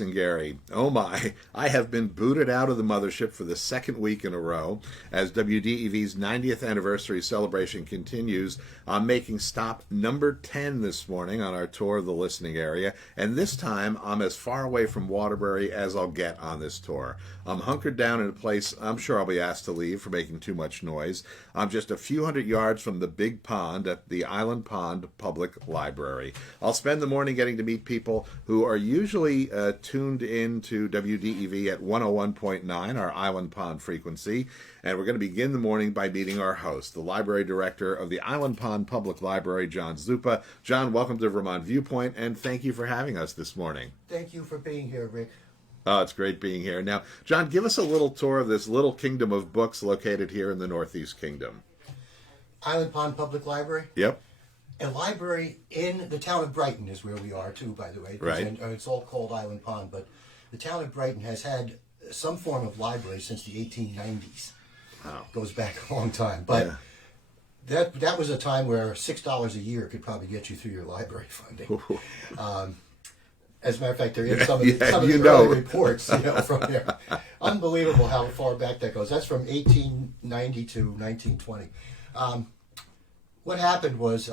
And Gary. Oh my, I have been booted out of the mothership for the second week in a row as WDEV's 90th anniversary celebration continues. I'm making stop number 10 this morning on our tour of the listening area, and this time I'm as far away from Waterbury as I'll get on this tour. I'm hunkered down in a place I'm sure I'll be asked to leave for making too much noise. I'm just a few hundred yards from the big pond at the Island Pond Public Library. I'll spend the morning getting to meet people who are usually tuned in to WDEV at 101.9, our Island Pond frequency, and we're going to begin the morning by meeting our host, the library director of the Island Pond Public Library, John Zupa. John, welcome to Vermont Viewpoint, and thank you for having us this morning. Thank you for being here, Rick. Oh, it's great being here. Now, John, give us a little tour of this little kingdom of books located here in the Northeast Kingdom. Island Pond Public Library? Yep. a library in the town of Brighton is where we are too, by the way. Right. And, it's all called Island Pond, but the town of Brighton has had some form of library since the 1890s. Wow. Goes back a long time, but that was a time where $6 a year could probably get you through your library funding. As a matter of fact, they're in some of the early reports, from there. Unbelievable how far back that goes. That's from 1890 to 1920. What happened was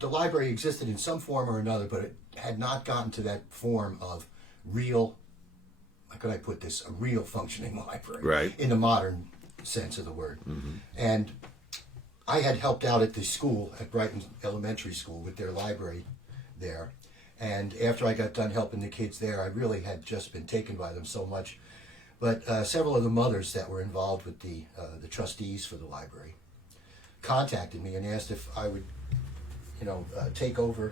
the library existed in some form or another, but it had not gotten to that form of real, how could I put this, a real functioning library. Right. In the modern sense of the word. Mm-hmm. And I had helped out at the school, at Brighton Elementary School, with their library there. And after I got done helping the kids there, I really had just been taken by them so much. But several of the mothers that were involved with the trustees for the library contacted me and asked if I would, take over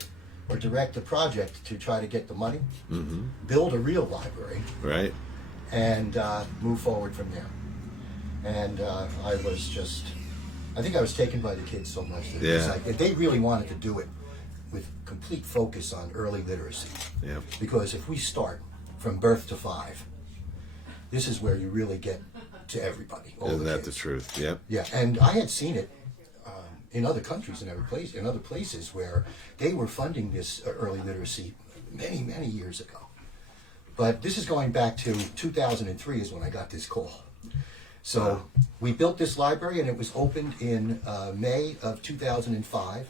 or direct the project to try to get the money, build a real library, right, and move forward from there. And I think I was taken by the kids so much that it was like, they really wanted to do it with complete focus on early literacy. Yeah. Because if we start from birth to 5, this is where you really get to everybody. Isn't that the truth? Yep. Yeah, and I had seen it in other countries and in other places where they were funding this early literacy many, many years ago. But this is going back to 2003 is when I got this call. So we built this library and it was opened in May of 2005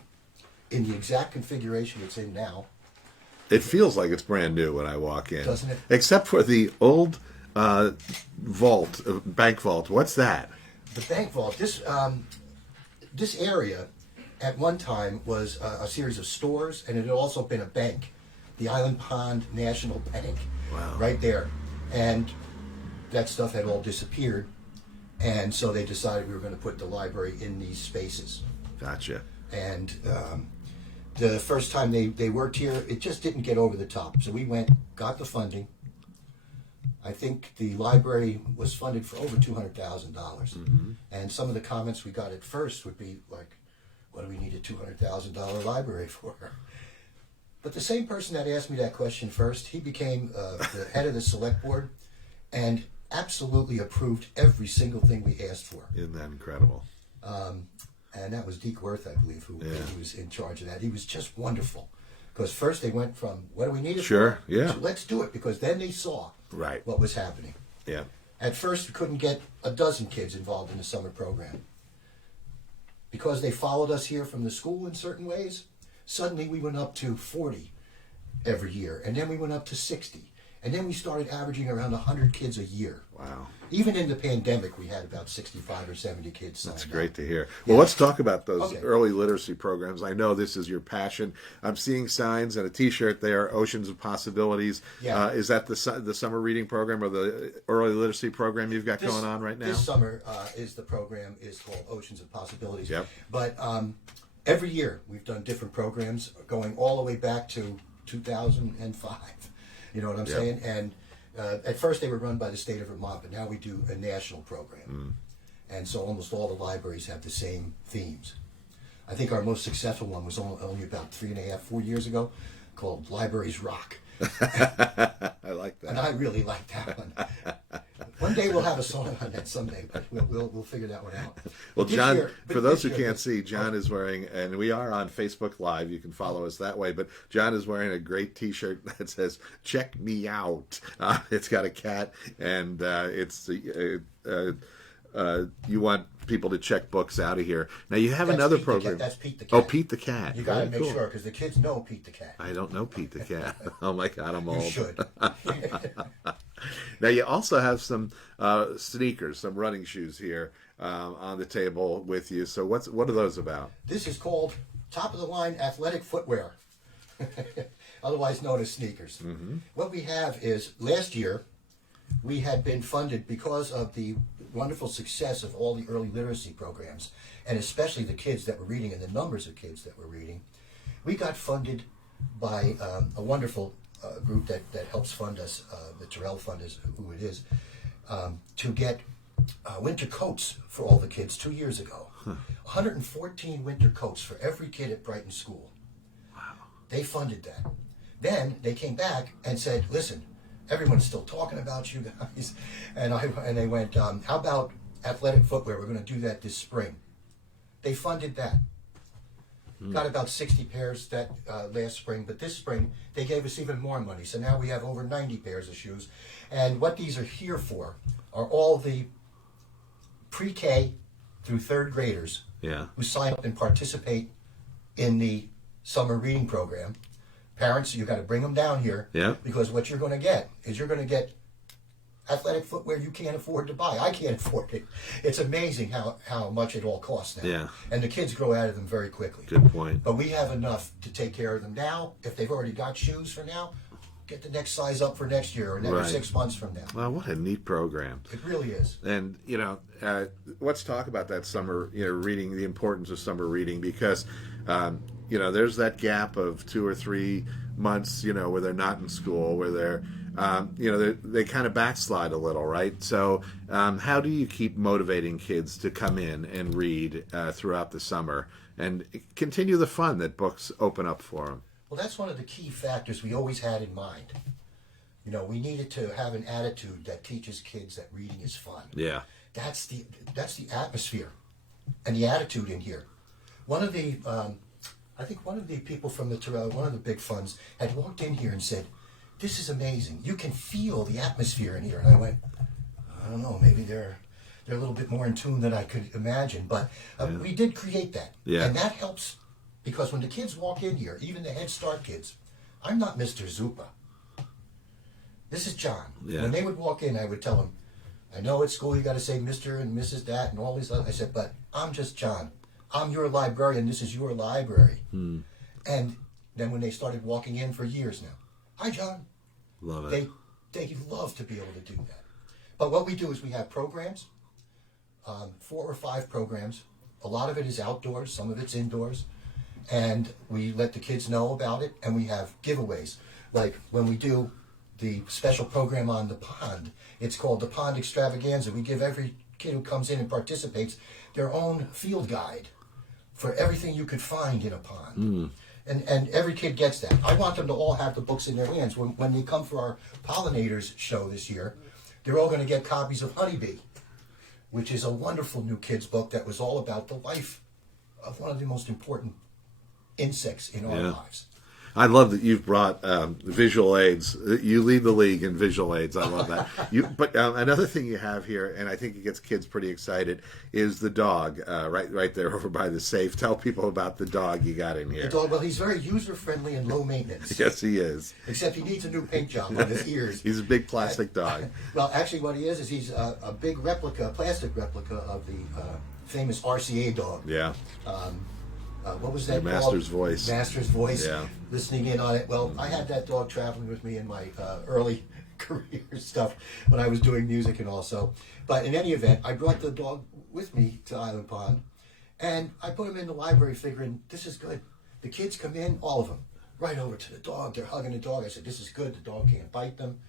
in the exact configuration it's in now. It feels like it's brand new when I walk in. Doesn't it? Except for the old vault, bank vault. What's that? The bank vault. This area at one time was a series of stores, and it had also been a bank, the Island Pond National Bank. Wow. Right there. And that stuff had all disappeared, and so they decided we were going to put the library in these spaces. Gotcha. And the first time they worked here, it just didn't get over the top. So we got the funding. I think the library was funded for over $200,000. And some of the comments we got at first would be like, what do we need a $200,000 library for? But the same person that asked me that question first, he became the head of the select board and absolutely approved every single thing we asked for. Isn't that incredible? And that was Deke Worth, I believe, who was in charge of that. He was just wonderful. Because first they went from, what do we need it for? Yeah. To, let's do it, because then they saw what was happening. Yeah. At first we couldn't get a dozen kids involved in the summer program. Because they followed us here from the school in certain ways, suddenly we went up to 40 every year. And then we went up to 60. And then we started averaging around 100 kids a year. Wow. Even in the pandemic, we had about 65 or 70 kids. That's great to hear. Well, let's talk about those early literacy programs. I know this is your passion. I'm seeing signs and a T-shirt there, Oceans of Possibilities. Yeah. Is that the summer reading program or the early literacy program you've got going on right now? This summer the program is called Oceans of Possibilities. Yep. But every year we've done different programs going all the way back to 2005. You know what I'm saying? And at first they were run by the state of Vermont, but now we do a national program. And so almost all the libraries have the same themes. I think our most successful one was only about 3.5, 4 years ago, called Libraries Rock. I like that. And I really like that one. One day we'll have a song on that someday, but we'll figure that one out. Well, John, for those who can't see, John is wearing, and we are on Facebook Live, you can follow us that way, but John is wearing a great T-shirt that says, "Check me out." It's got a cat, and you want people to check books out of here. Now, you have another program. That's Pete the Cat. Oh, Pete the Cat. You got to make sure, because the kids know Pete the Cat. I don't know Pete the Cat. Oh, my God, I'm old. You should. Now, you also have some sneakers, some running shoes here on the table with you. So what are those about? This is called top-of-the-line athletic footwear, otherwise known as sneakers. What we have is, last year, we had been funded because of the wonderful success of all the early literacy programs, and especially the kids that were reading and the numbers of kids that were reading. We got funded by a wonderful group that helps fund us, the Terrell Fund is who it is, to get winter coats for all the kids 2 years ago. 114 winter coats for every kid at Brighton School. Wow. They funded that. Then they came back and said, listen, everyone's still talking about you guys. And they went, how about athletic footwear? We're going to do that this spring. They funded that. Got about 60 pairs that last spring, but this spring they gave us even more money. So now we have over 90 pairs of shoes. And what these are here for are all the pre-K through third graders who sign up and participate in the summer reading program. Parents, you got to bring them down here because what you're going to get is you're going to get athletic footwear you can't afford to buy. I can't afford it. It's amazing how much it all costs now. Yeah. And the kids grow out of them very quickly. Good point. But we have enough to take care of them now. If they've already got shoes for now, get the next size up for next year or next 6 months from now. Well, what a neat program. It really is. And, let's talk about that summer, reading, the importance of summer reading, because, there's that gap of 2 or 3 months, where they're not in school, where they're, they kind of backslide a little, right? So how do you keep motivating kids to come in and read throughout the summer and continue the fun that books open up for them? Well, that's one of the key factors we always had in mind. We needed to have an attitude that teaches kids that reading is fun. Yeah. That's the atmosphere and the attitude in here. One of the people from one of the big funds had walked in here and said, "This is amazing. You can feel the atmosphere in here." And I went, "I don't know, maybe they're a little bit more in tune than I could imagine." But we did create that. Yeah. And that helps because when the kids walk in here, even the Head Start kids, I'm not Mr. Zupa. This is John. Yeah. When they would walk in, I would tell them, I know at school you got to say Mr. and Mrs. that and all these other. I said, but I'm just John. I'm your librarian. This is your library. And then when they started walking in for years now, "Hi, John." Love it. They love to be able to do that. But what we do is we have programs, 4 or 5 programs. A lot of it is outdoors. Some of it's indoors. And we let the kids know about it. And we have giveaways. Like when we do the special program on the pond, it's called the Pond Extravaganza. We give every kid who comes in and participates their own field guide for everything you could find in a pond. And every kid gets that. I want them to all have the books in their hands. When they come for our pollinators show this year, they're all going to get copies of Honeybee, which is a wonderful new kids book that was all about the life of one of the most important insects in our lives. I love that you've brought visual aids. You lead the league in visual aids. I love that. But another thing you have here, and I think it gets kids pretty excited, is the dog right there over by the safe. Tell people about the dog you got in here. The dog, well, he's very user-friendly and low maintenance. Yes, he is. Except he needs a new paint job on his ears. He's a big plastic dog. Well, actually what he is he's a big plastic replica of the famous RCA dog. Yeah. What was that Master's called? Voice. Master's Voice. Yeah. Listening in on it. Well, I had that dog traveling with me in my early career stuff when I was doing music and also. But in any event, I brought the dog with me to Island Pond, and I put him in the library figuring, this is good. The kids come in, all of them, right over to the dog. They're hugging the dog. I said, this is good. The dog can't bite them.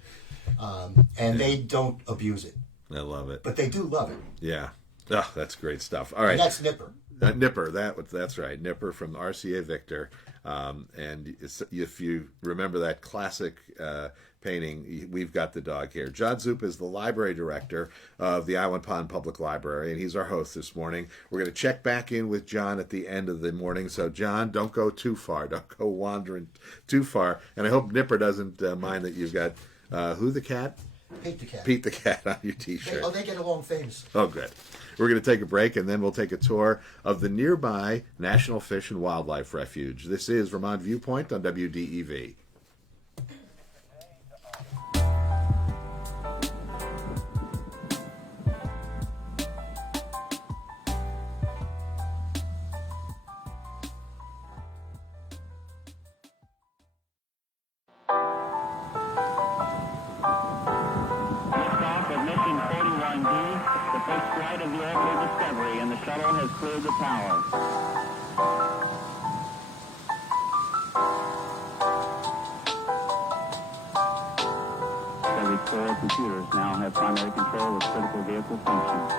And they don't abuse it. I love it. But they do love it. Yeah. Oh, that's great stuff. All right. And that's Nipper. Nipper, that's right. Nipper from RCA Victor. And if you remember that classic painting, we've got the dog here. John Zoop is the library director of the Island Pond Public Library, and he's our host this morning. We're going to check back in with John at the end of the morning. So, John, don't go too far. Don't go wandering too far. And I hope Nipper doesn't mind that you've got, who the cat? Pete the cat. Pete the cat on your T-shirt. They get along famous. Oh, good. We're going to take a break, and then we'll take a tour of the nearby National Fish and Wildlife Refuge. This is Vermont Viewpoint on WDEV. Clear the tower. The Soil computers now have primary control of critical vehicle functions.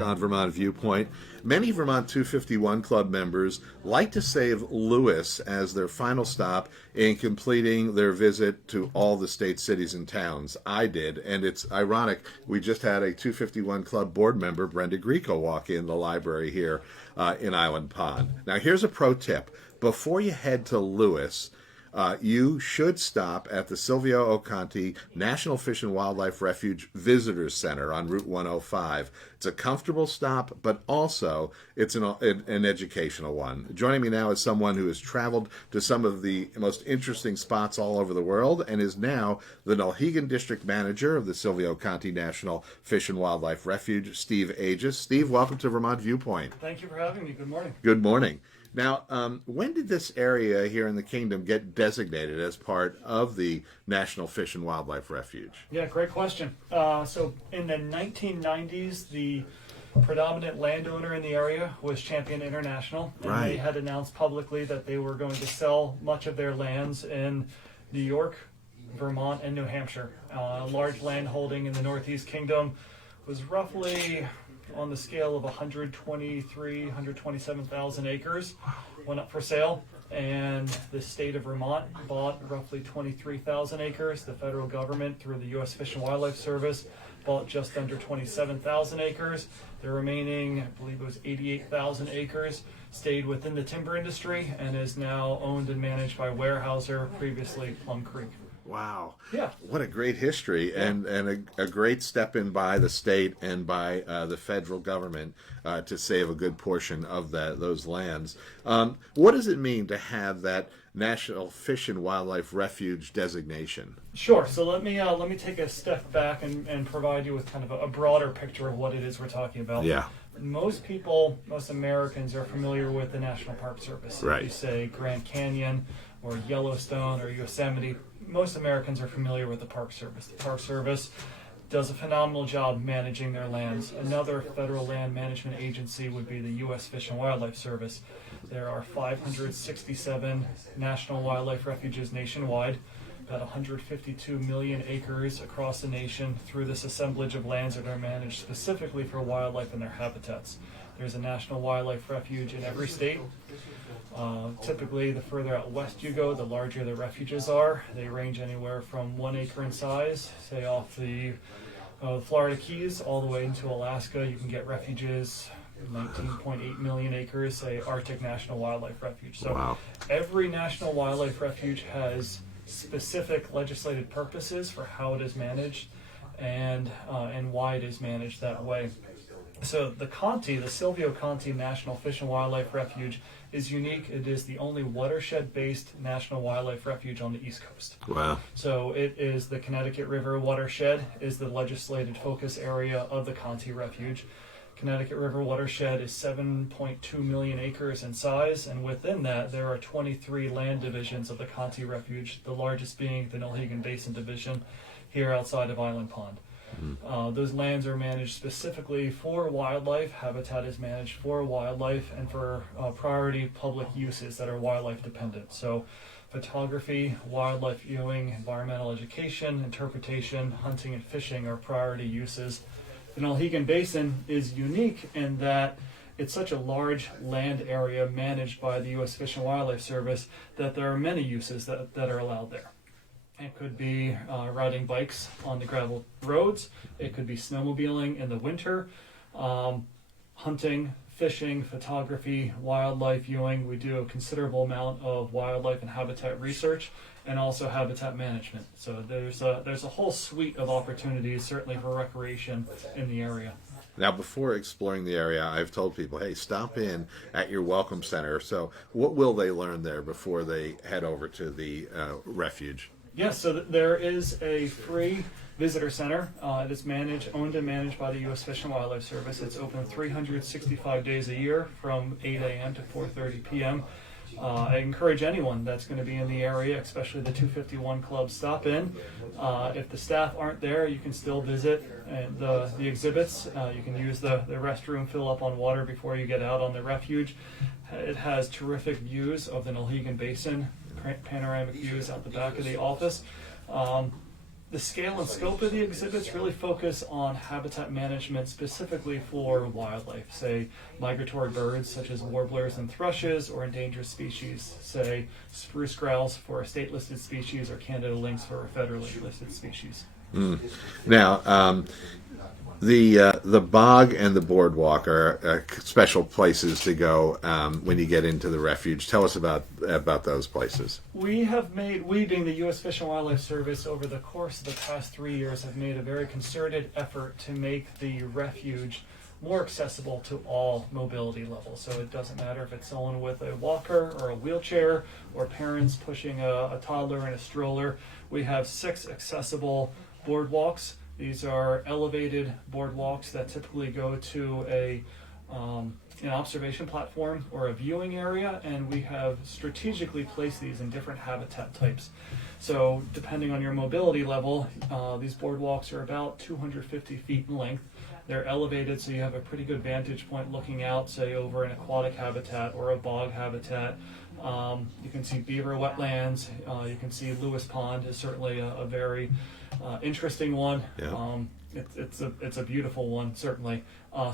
On Vermont Viewpoint, many Vermont 251 Club members like to save Lewis as their final stop in completing their visit to all the state cities and towns. I did, and it's ironic. We just had a 251 Club board member, Brenda Grieco, walk in the library here in Island Pond. Now, here's a pro tip. Before you head to Lewis, you should stop at the Silvio Oconte National Fish and Wildlife Refuge Visitors Center on Route 105. It's a comfortable stop, but also it's an educational one. Joining me now is someone who has traveled to some of the most interesting spots all over the world and is now the Nulhegan District Manager of the Silvio Oconte National Fish and Wildlife Refuge, Steve Aegis. Steve, welcome to Vermont Viewpoint. Thank you for having me. Good morning. Good morning. Now, when did this area here in the kingdom get designated as part of the National Fish and Wildlife Refuge? Yeah, great question. So in the 1990s, the predominant landowner in the area was Champion International, and Right. they had announced publicly that they were going to sell much of their lands in New York, Vermont, and New Hampshire. Large land holding in the Northeast Kingdom was roughly on the scale of 127,000 acres, went up for sale, and the state of Vermont bought roughly 23,000 acres. The federal government, through the U.S. Fish and Wildlife Service, bought just under 27,000 acres. The remaining, I believe it was 88,000 acres, stayed within the timber industry and is now owned and managed by Weyerhaeuser, previously Plum Creek. Wow. Yeah. What a great history and a great step in by the state and by the federal government to save a good portion of those lands. What does it mean to have that National Fish and Wildlife Refuge designation? Sure. So let me take a step back and provide you with kind of a broader picture of what it is we're talking about. Yeah. Most Americans are familiar with the National Park Service. Right. If you say Grand Canyon or Yellowstone or Yosemite, most Americans are familiar with the Park Service. The Park Service does a phenomenal job managing their lands. Another federal land management agency would be the U.S. Fish and Wildlife Service. There are 567 national wildlife refuges nationwide. about 152 million acres across the nation through this assemblage of lands that are managed specifically for wildlife and their habitats. There's a national wildlife refuge in every state. Typically, the further out west you go, the larger the refuges are. They range anywhere from 1 acre in size, say off the Florida Keys all the way into Alaska. You can get refuges 19.8 million acres, say Arctic National Wildlife Refuge. So Wow. Every national wildlife refuge has specific legislated purposes for how it is managed and why it is managed that way. So the Silvio Conti National Fish and Wildlife Refuge is unique. It is the only watershed-based national wildlife refuge on the East Coast. Wow. So it is the Connecticut River watershed is the legislated focus area of the Conti Refuge. Connecticut River watershed is 7.2 million acres in size, and within that there are 23 land divisions of the Conti Refuge, the largest being the Nulhegan Basin Division here outside of Island Pond. Those lands are managed specifically for wildlife. Habitat is managed for wildlife and for priority public uses that are wildlife dependent. So photography, wildlife viewing, environmental education, interpretation, hunting and fishing are priority uses. The Nulhegan Basin is unique in that it's such a large land area managed by the U.S. Fish and Wildlife Service that there are many uses that are allowed there. It could be riding bikes on the gravel roads. It could be snowmobiling in the winter, hunting, fishing, photography, wildlife viewing. We do a considerable amount of wildlife and habitat research and also habitat management. So there's a whole suite of opportunities, certainly for recreation in the area. Now, before exploring the area, I've told people, hey, stop in at your Welcome Center. So what will they learn there before they head over to the refuge? Yes, so there is a free visitor center. It is owned and managed by the U.S. Fish and Wildlife Service. It's open 365 days a year from 8 a.m. to 4:30 p.m. I encourage anyone that's going to be in the area, especially the 251 Club, stop in. If the staff aren't there, you can still visit the exhibits. You can use the restroom, fill up on water before you get out on the refuge. It has terrific views of the Nulhegan Basin, panoramic views out the back of the office. The scale and scope of the exhibits really focus on habitat management specifically for wildlife, say migratory birds such as warblers and thrushes, or endangered species, say spruce grouse for a state-listed species or Canada lynx for a federally listed species. Now, the bog and the boardwalk are special places to go when you get into the refuge. Tell us about those places. We being the U.S. Fish and Wildlife Service, over the course of the past 3 years, have made a very concerted effort to make the refuge more accessible to all mobility levels. So it doesn't matter if it's someone with a walker or a wheelchair or parents pushing a toddler in a stroller. We have 6 accessible boardwalks. These are elevated boardwalks that typically go to an observation platform or a viewing area, and we have strategically placed these in different habitat types. So depending on your mobility level, these boardwalks are about 250 feet in length. They're elevated, so you have a pretty good vantage point looking out, say, over an aquatic habitat or a bog habitat. You can see beaver wetlands. You can see Lewis Pond is certainly a very interesting one. Yeah. It's a beautiful one, certainly.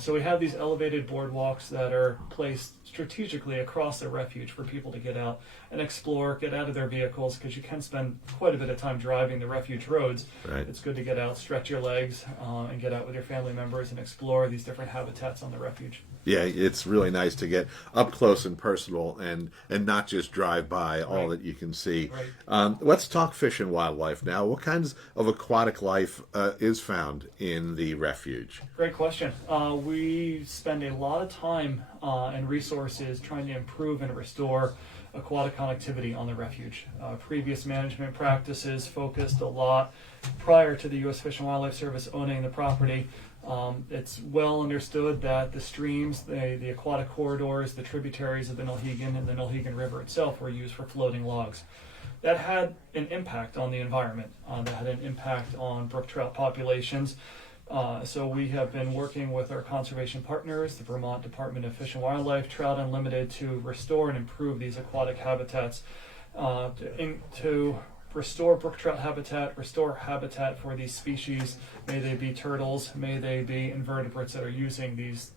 So we have these elevated boardwalks that are placed strategically across the refuge for people to get out and explore, get out of their vehicles, because you can spend quite a bit of time driving the refuge roads. Right. It's good to get out, stretch your legs, and get out with your family members and explore these different habitats on the refuge. Yeah, it's really nice to get up close and personal and not just drive by all that you can see. Right. Let's talk fish and wildlife now. What kinds of aquatic life is found in the refuge? Great question. We spend a lot of time and resources trying to improve and restore aquatic connectivity on the refuge. Previous management practices focused a lot prior to the U.S. Fish and Wildlife Service owning the property. It's well understood that the streams, the aquatic corridors, the tributaries of the Nulhegan and the Nulhegan River itself were used for floating logs. That had an impact on the environment. That had an impact on brook trout populations. So we have been working with our conservation partners, the Vermont Department of Fish and Wildlife, Trout Unlimited, to restore and improve these aquatic habitats, to restore brook trout habitat, restore habitat for these species. May they be turtles, may they be invertebrates that are using these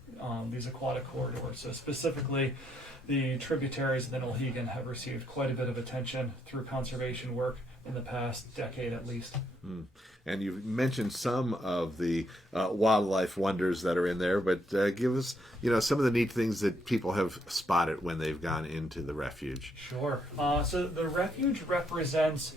aquatic corridors. So specifically, the tributaries of the Nulhegan have received quite a bit of attention through conservation work in the past decade at least. And you've mentioned some of the wildlife wonders that are in there, but give us, some of the neat things that people have spotted when they've gone into the refuge. Sure. So the refuge represents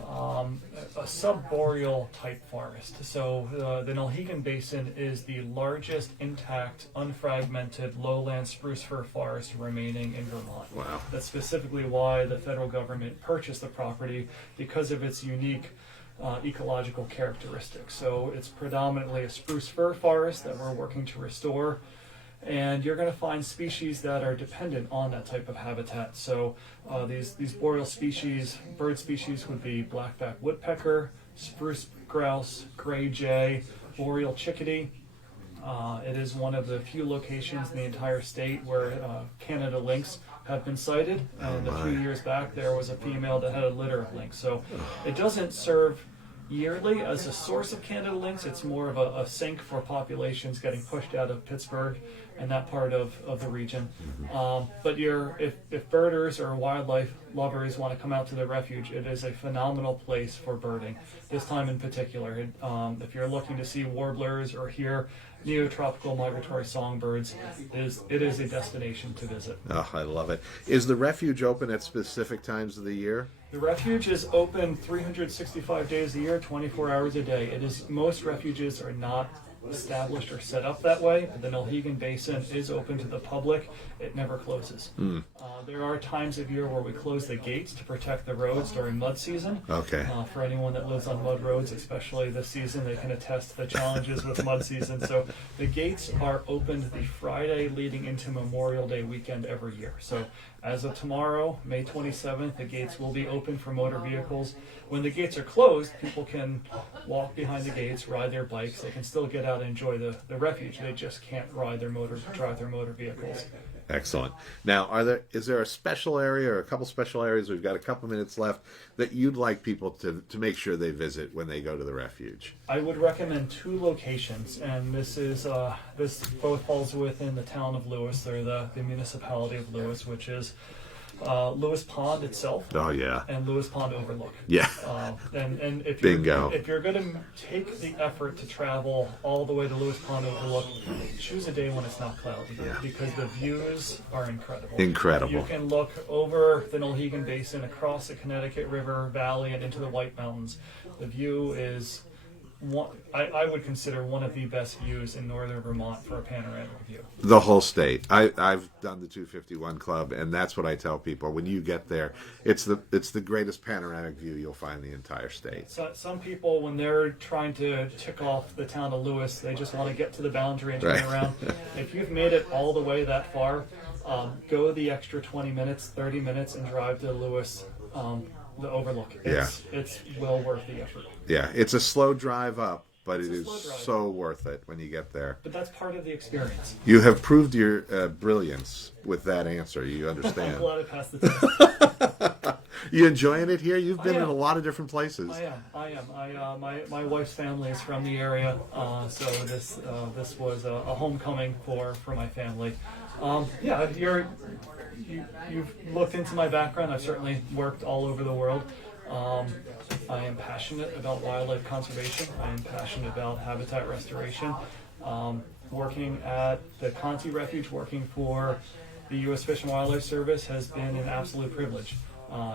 a subboreal type forest. So the Nulhegan Basin is the largest intact, unfragmented lowland spruce fir forest remaining in Vermont. Wow. That's specifically why the federal government purchased the property, because of its unique ecological characteristics. So it's predominantly a spruce fir forest that we're working to restore. And you're going to find species that are dependent on that type of habitat. So these boreal species, bird species, would be blackback woodpecker, spruce grouse, gray jay, boreal chickadee. It is one of the few locations in the entire state where Canada lynx have been sighted. And a few years back, there was a female that had a litter of lynx. So it doesn't serve yearly as a source of Canada lynx. It's more of a sink for populations getting pushed out of Pittsburgh and that part of the region. But if birders or wildlife lovers want to come out to the refuge, it is a phenomenal place for birding. This time in particular, if you're looking to see warblers or hear neotropical migratory songbirds, it is a destination to visit. Oh, I love it. Is the refuge open at specific times of the year? The refuge is open 365 days a year, 24 hours a day. Most refuges are not established or set up that way. The Nulhegan Basin is open to the public. It never closes. There are times of year where we close the gates to protect the roads during mud season. Okay. For anyone that lives on mud roads, especially this season, they can attest to the challenges with mud season. So the gates are opened the Friday leading into Memorial Day weekend every year. So as of tomorrow, May 27th, the gates will be open for motor vehicles. When the gates are closed, people can walk behind the gates, ride their bikes. They can still get out and enjoy the refuge. They just can't drive their motor vehicles. Excellent. Now, is there a special area or a couple special areas, we've got a couple minutes left, that you'd like people to make sure they visit when they go to the refuge? I would recommend two locations, and this both falls within the town of Lewis, or the municipality of Lewis, which is Lewis Pond itself. Oh, yeah. And Lewis Pond Overlook. Yeah. And if Bingo. If you're going to take the effort to travel all the way to Lewis Pond Overlook, choose a day when it's not cloudy, because the views are incredible. Incredible. You can look over the Nulhegan Basin, across the Connecticut River Valley, and into the White Mountains. The view is I would consider one of the best views in northern Vermont for a panoramic view. The whole state. I've done the 251 Club, and that's what I tell people. When you get there, it's the greatest panoramic view you'll find in the entire state. So some people, when they're trying to tick off the town of Lewis, they just want to get to the boundary and turn around. If you've made it all the way that far, go the extra 20 minutes, 30 minutes, and drive to Lewis. The Overlook. It's well worth the effort. Yeah, it's a slow drive up, but it is so worth it when you get there. But that's part of the experience. You have proved your brilliance with that answer. You understand. I'm glad I passed the test. You enjoying it here? You've been in a lot of different places. I am. My wife's family is from the area, so this was a homecoming for my family. You've looked into my background. I've certainly worked all over the world. I am passionate about wildlife conservation. I am passionate about habitat restoration. Working at the Conti Refuge, working for the U.S. Fish and Wildlife Service has been an absolute privilege.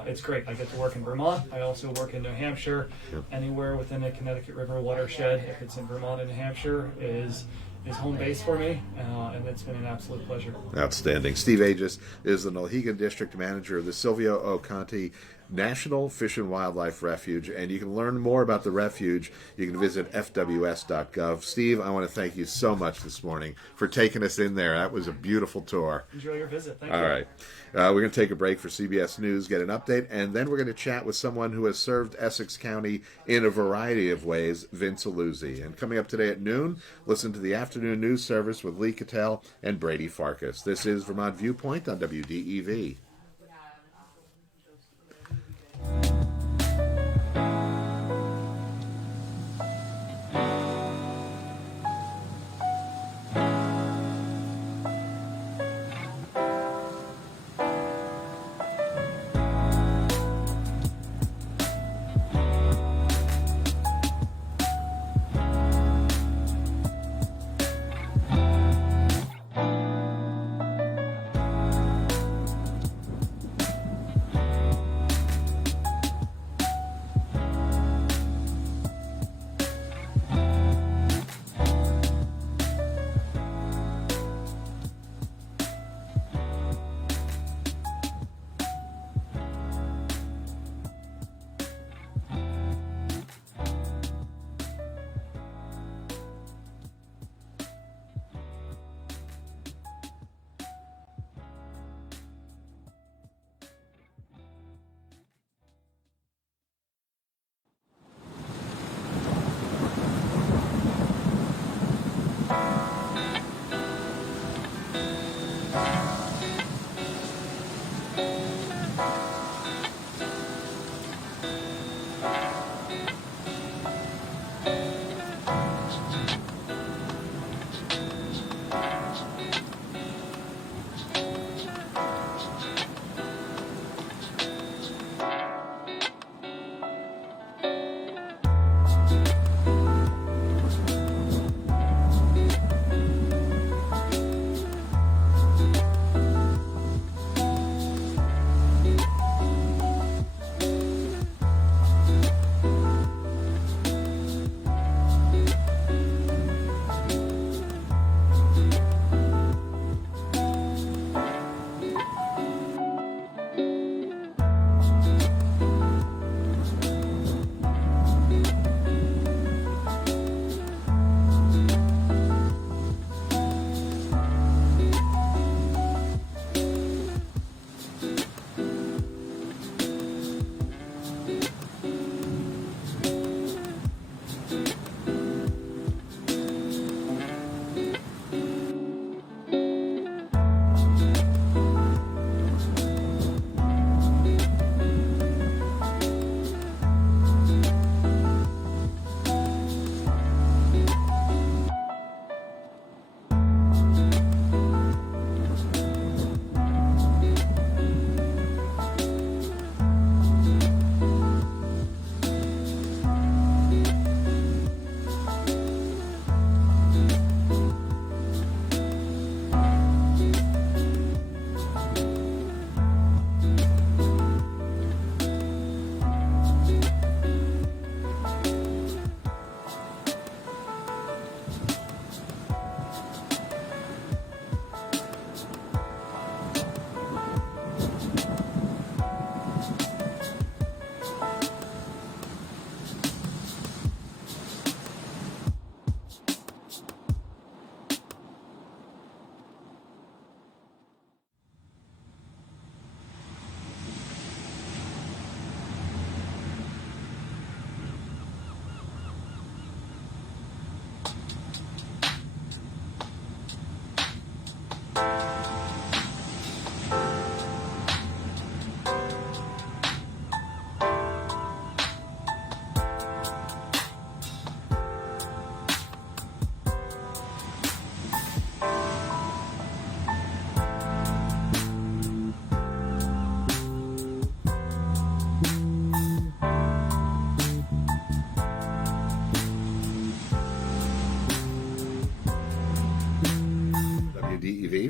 It's great. I get to work in Vermont. I also work in New Hampshire. Anywhere within the Connecticut River watershed, if it's in Vermont and New Hampshire, is home base for me, and it's been an absolute pleasure. Outstanding. Steve Aegis is the Nulhegan District Manager of the Silvio O. Conti National Fish and Wildlife Refuge, and you can learn more about the refuge. You can visit fws.gov. Steve, I want to thank you so much this morning for taking us in there. That was a beautiful tour. Enjoy your visit. Thank you. All right. We're going to take a break for CBS News, get an update, and then we're going to chat with someone who has served Essex County in a variety of ways, Vince Aluzzi. And coming up today at noon, listen to the afternoon news service with Lee Cattell and Brady Farkas. This is Vermont Viewpoint on WDEV.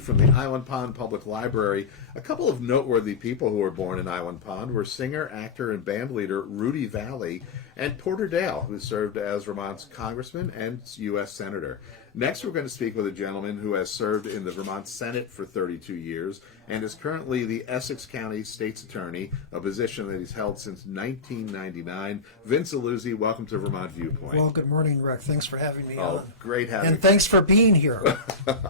from the Island Pond Public Library. A couple of noteworthy people who were born in Island Pond were singer, actor, and band leader Rudy Valley and Porter Dale, who served as Vermont's congressman and U.S. senator. Next, we're going to speak with a gentleman who has served in the Vermont Senate for 32 years and is currently the Essex County State's Attorney, a position that he's held since 1999. Vince Aluzzi, welcome to Vermont Viewpoint. Well, good morning, Rick. Thanks for having me on. Great having And thanks for being here.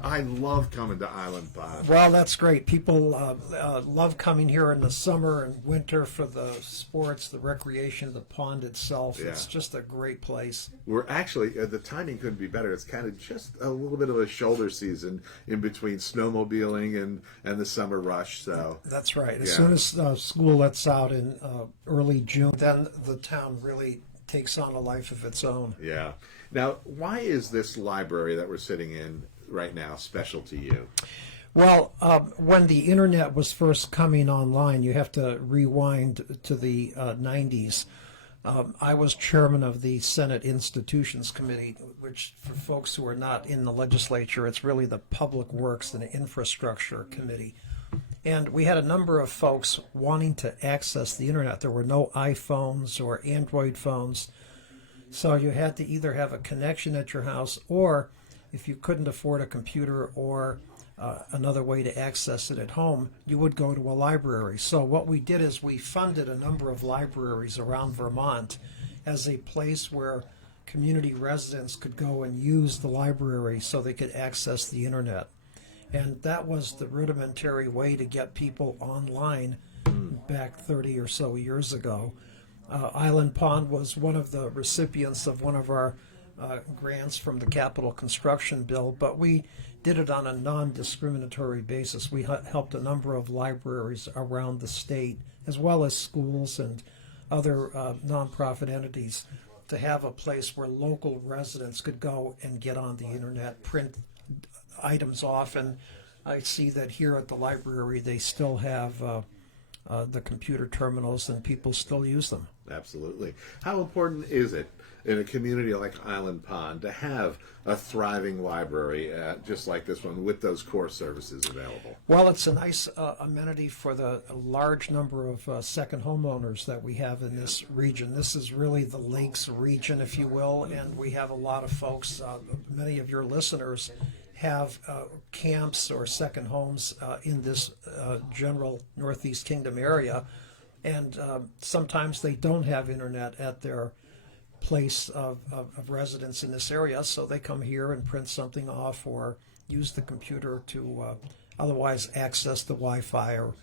I love coming to Island Pond. Well, that's great. People love coming here in the summer and winter for the sports, the recreation, the pond itself. Yeah. It's just a great place. We're actually, the timing couldn't be better. It's kind of just a little bit of a shoulder season in between snowmobiling and the summer rush. So That's right. As Yeah. soon as school lets out in early June, then the town really takes on a life of its own. yeah. Now, why is this library that we're sitting in right now special to you? Well, when the internet was first coming online, you have to rewind to the 90s. I was chairman of the Senate Institutions Committee, which for folks who are not in the legislature, it's really the Public Works and Infrastructure Committee. And we had a number of folks wanting to access the internet. There were no iPhones or Android phones. So you had to either have a connection at your house, or if you couldn't afford a computer or another way to access it at home, you would go to a library. So what we did is we funded a number of libraries around Vermont as a place where community residents could go and use the library so they could access the internet. And that was the rudimentary way to get people online back 30 or so years ago. Island Pond was one of the recipients of one of our grants from the Capital Construction Bill, but we did it on a non-discriminatory basis. We helped a number of libraries around the state, as well as schools and other nonprofit entities, to have a place where local residents could go and get on the internet, print items off. And I see that here at the library they still have the computer terminals, and people still use them. Absolutely. How important is it in a community like Island Pond to have a thriving library just like this one with those core services available? Well, it's a nice amenity for the large number of second homeowners that we have in this region. This is really the Lakes region, if you will, and we have a lot of folks, many of your listeners have camps or second homes in this general Northeast Kingdom area, and sometimes they don't have internet at their place of residence in this area, so they come here and print something off or use the computer to otherwise access the Wi-Fi or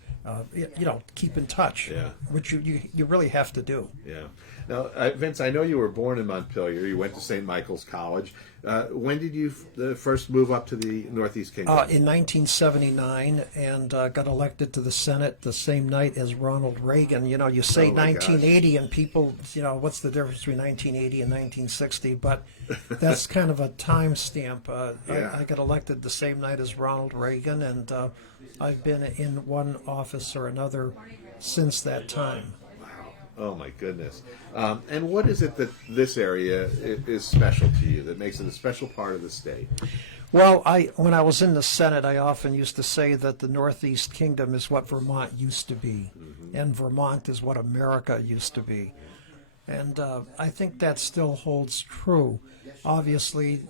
keep in touch, Yeah. which you really have to do. Yeah. Now, Vince, I know you were born in Montpelier. You went to St. Michael's College. When did you first move up to the Northeast Kingdom? In 1979, and got elected to the Senate the same night as Ronald Reagan. You know, you say Oh, my 1980, and people, what's the difference between 1980 and 1960? But that's kind of a time stamp. Yeah. I got elected the same night as Ronald Reagan, and I've been in one office or another since that time. Oh, my goodness. And what is it that this area is special to you that makes it a special part of the state? Well, when I was in the Senate, I often used to say that the Northeast Kingdom is what Vermont used to be, and Vermont is what America used to be. And I think that still holds true. Obviously,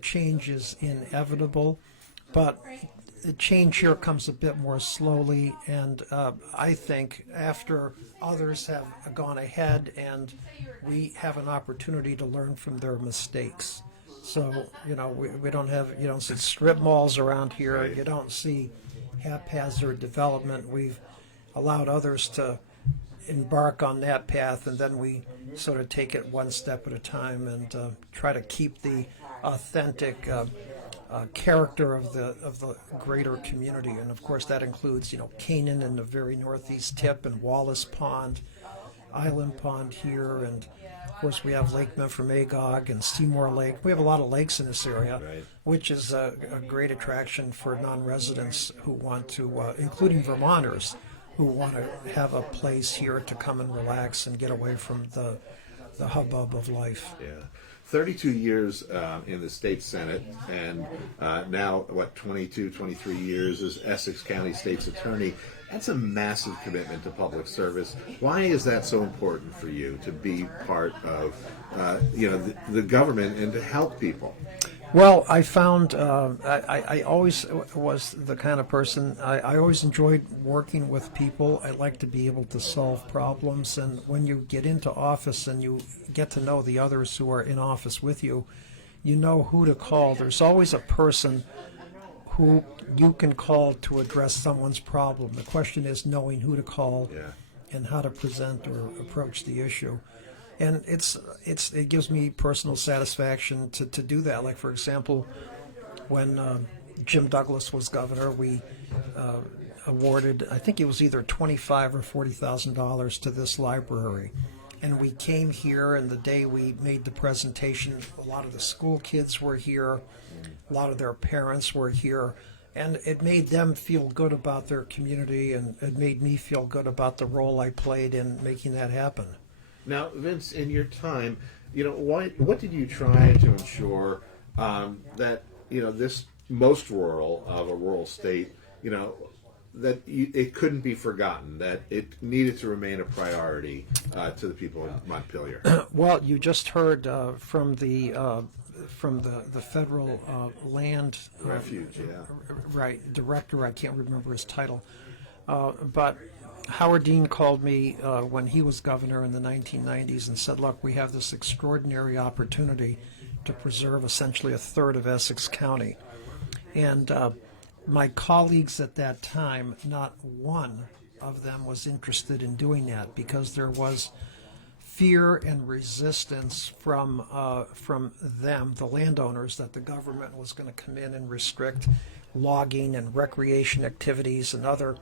change is inevitable, but the change here comes a bit more slowly, and I think after others have gone ahead and we have an opportunity to learn from their mistakes. So, we don't have, you don't see strip malls around here. Right. You don't see haphazard development. We've allowed others to embark on that path, and then we sort of take it one step at a time and try to keep the authentic character of the greater community. And of course that includes, Canaan and the very northeast tip, and Wallace Pond, Island Pond here, and of course we have Lake Memphremagog and Seymour Lake. We have a lot of lakes in this area, Right. which is a great attraction for non-residents who want to, including Vermonters, who want to have a place here to come and relax and get away from the hubbub of life. Yeah. 32 years in the state Senate, and now, 22, 23 years as Essex County State's Attorney. That's a massive commitment to public service. Why is that so important for you to be part of, the government and to help people? Well, I found I always was the kind of person, I always enjoyed working with people. I like to be able to solve problems. And when you get into office and you get to know the others who are in office with you, you know who to call. There's always a person who you can call to address someone's problem. The question is knowing who to call and how to present or approach the issue. And it gives me personal satisfaction to do that. Like, for example, when Jim Douglas was governor, we awarded, I think it was either $25,000 or $40,000 to this library. And we came here, and the day we made the presentation, a lot of the school kids were here, a lot of their parents were here, and it made them feel good about their community, and it made me feel good about the role I played in making that happen. Now, Vince, in your time, what did you try to ensure that this most rural of a rural state, that it couldn't be forgotten, that it needed to remain a priority to the people of Montpelier? Well, you just heard from the federal land refuge, right, director. I can't remember his title, but Howard Dean called me when he was governor in the 1990s and said, look, we have this extraordinary opportunity to preserve essentially a third of Essex County. And my colleagues at that time, not one of them was interested in doing that, because there was fear and resistance from them, the landowners, that the government was going to come in and restrict logging and recreation activities and other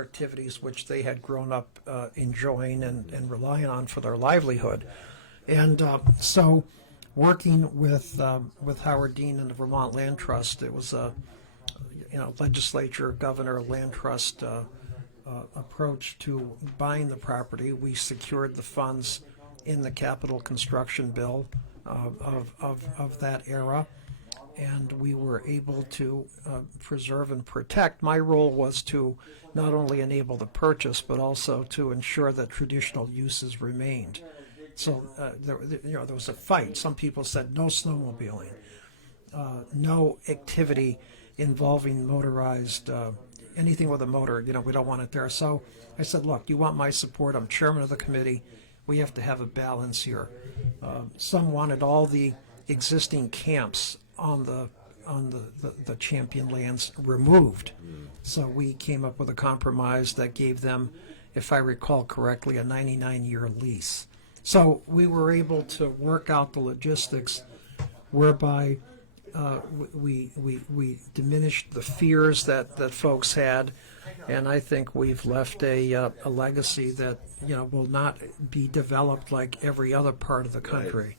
activities which they had grown up enjoying and relying on for their livelihood. And so working with Howard Dean and the Vermont Land Trust, it was a legislature, governor, land trust approach to buying the property. We secured the funds in the capital construction bill of that era, and we were able to preserve and protect. My role was to not only enable the purchase, but also to ensure that traditional uses remained. So there was a fight. Some people said no snowmobiling, no activity involving motorized, anything with a motor, we don't want it there. So I said, look, you want my support? I'm chairman of the committee. We have to have a balance here. Some wanted all the existing camps on the champion lands removed. So we came up with a compromise that gave them, if I recall correctly, a 99-year lease. So we were able to work out the logistics whereby we diminished the fears that folks had, and I think we've left a legacy that will not be developed like every other part of the country. Right.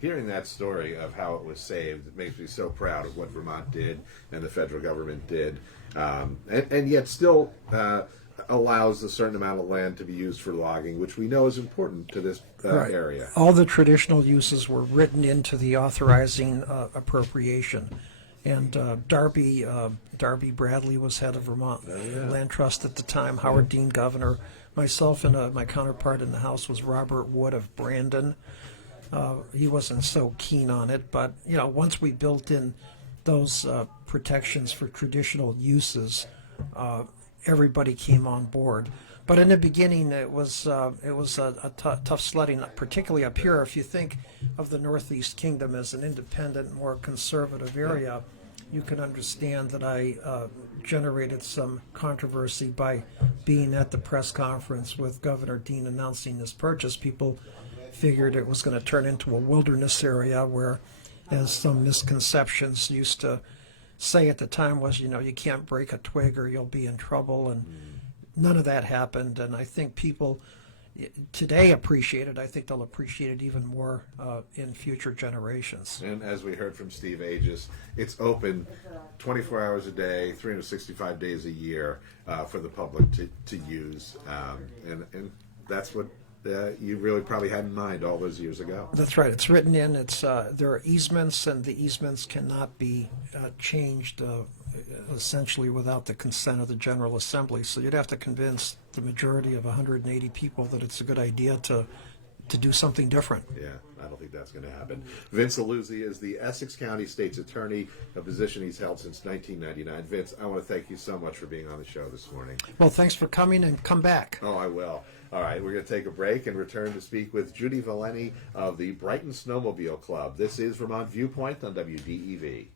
Hearing that story of how it was saved, it makes me so proud of what Vermont did and the federal government did, and yet still allows a certain amount of land to be used for logging, which we know is important to this area. All the traditional uses were written into the authorizing appropriation. And Darby Bradley was head of Vermont Land Trust at the time, Howard Dean governor. Myself and my counterpart in the House was Robert Wood of Brandon. He wasn't so keen on it, but once we built in those protections for traditional uses, everybody came on board. But in the beginning, it was a tough sledding, particularly up here. If you think of the Northeast Kingdom as an independent, more conservative area, you can understand that I generated some controversy by being at the press conference with Governor Dean announcing this purchase. People figured it was going to turn into a wilderness area where, as some misconceptions used to say at the time, was, you can't break a twig or you'll be in trouble, and none of that happened. And I think people today appreciate it. I think they'll appreciate it even more in future generations. And as we heard from Steve Aegis, it's open 24 hours a day, 365 days a year for the public to use, and that's what you really probably had in mind all those years ago. That's right. It's written in. There are easements, and the easements cannot be changed essentially without the consent of the General Assembly. So you'd have to convince the majority of 180 people that it's a good idea to do something different. Yeah, I don't think that's going to happen. Vince Aluzzi is the Essex County State's Attorney, a position he's held since 1999. Vince, I want to thank you so much for being on the show this morning. Well, thanks for coming, and come back. Oh, I will. All right, we're going to take a break and return to speak with Judy Valeni of the Brighton Snowmobile Club. This is Vermont Viewpoint on WDEV.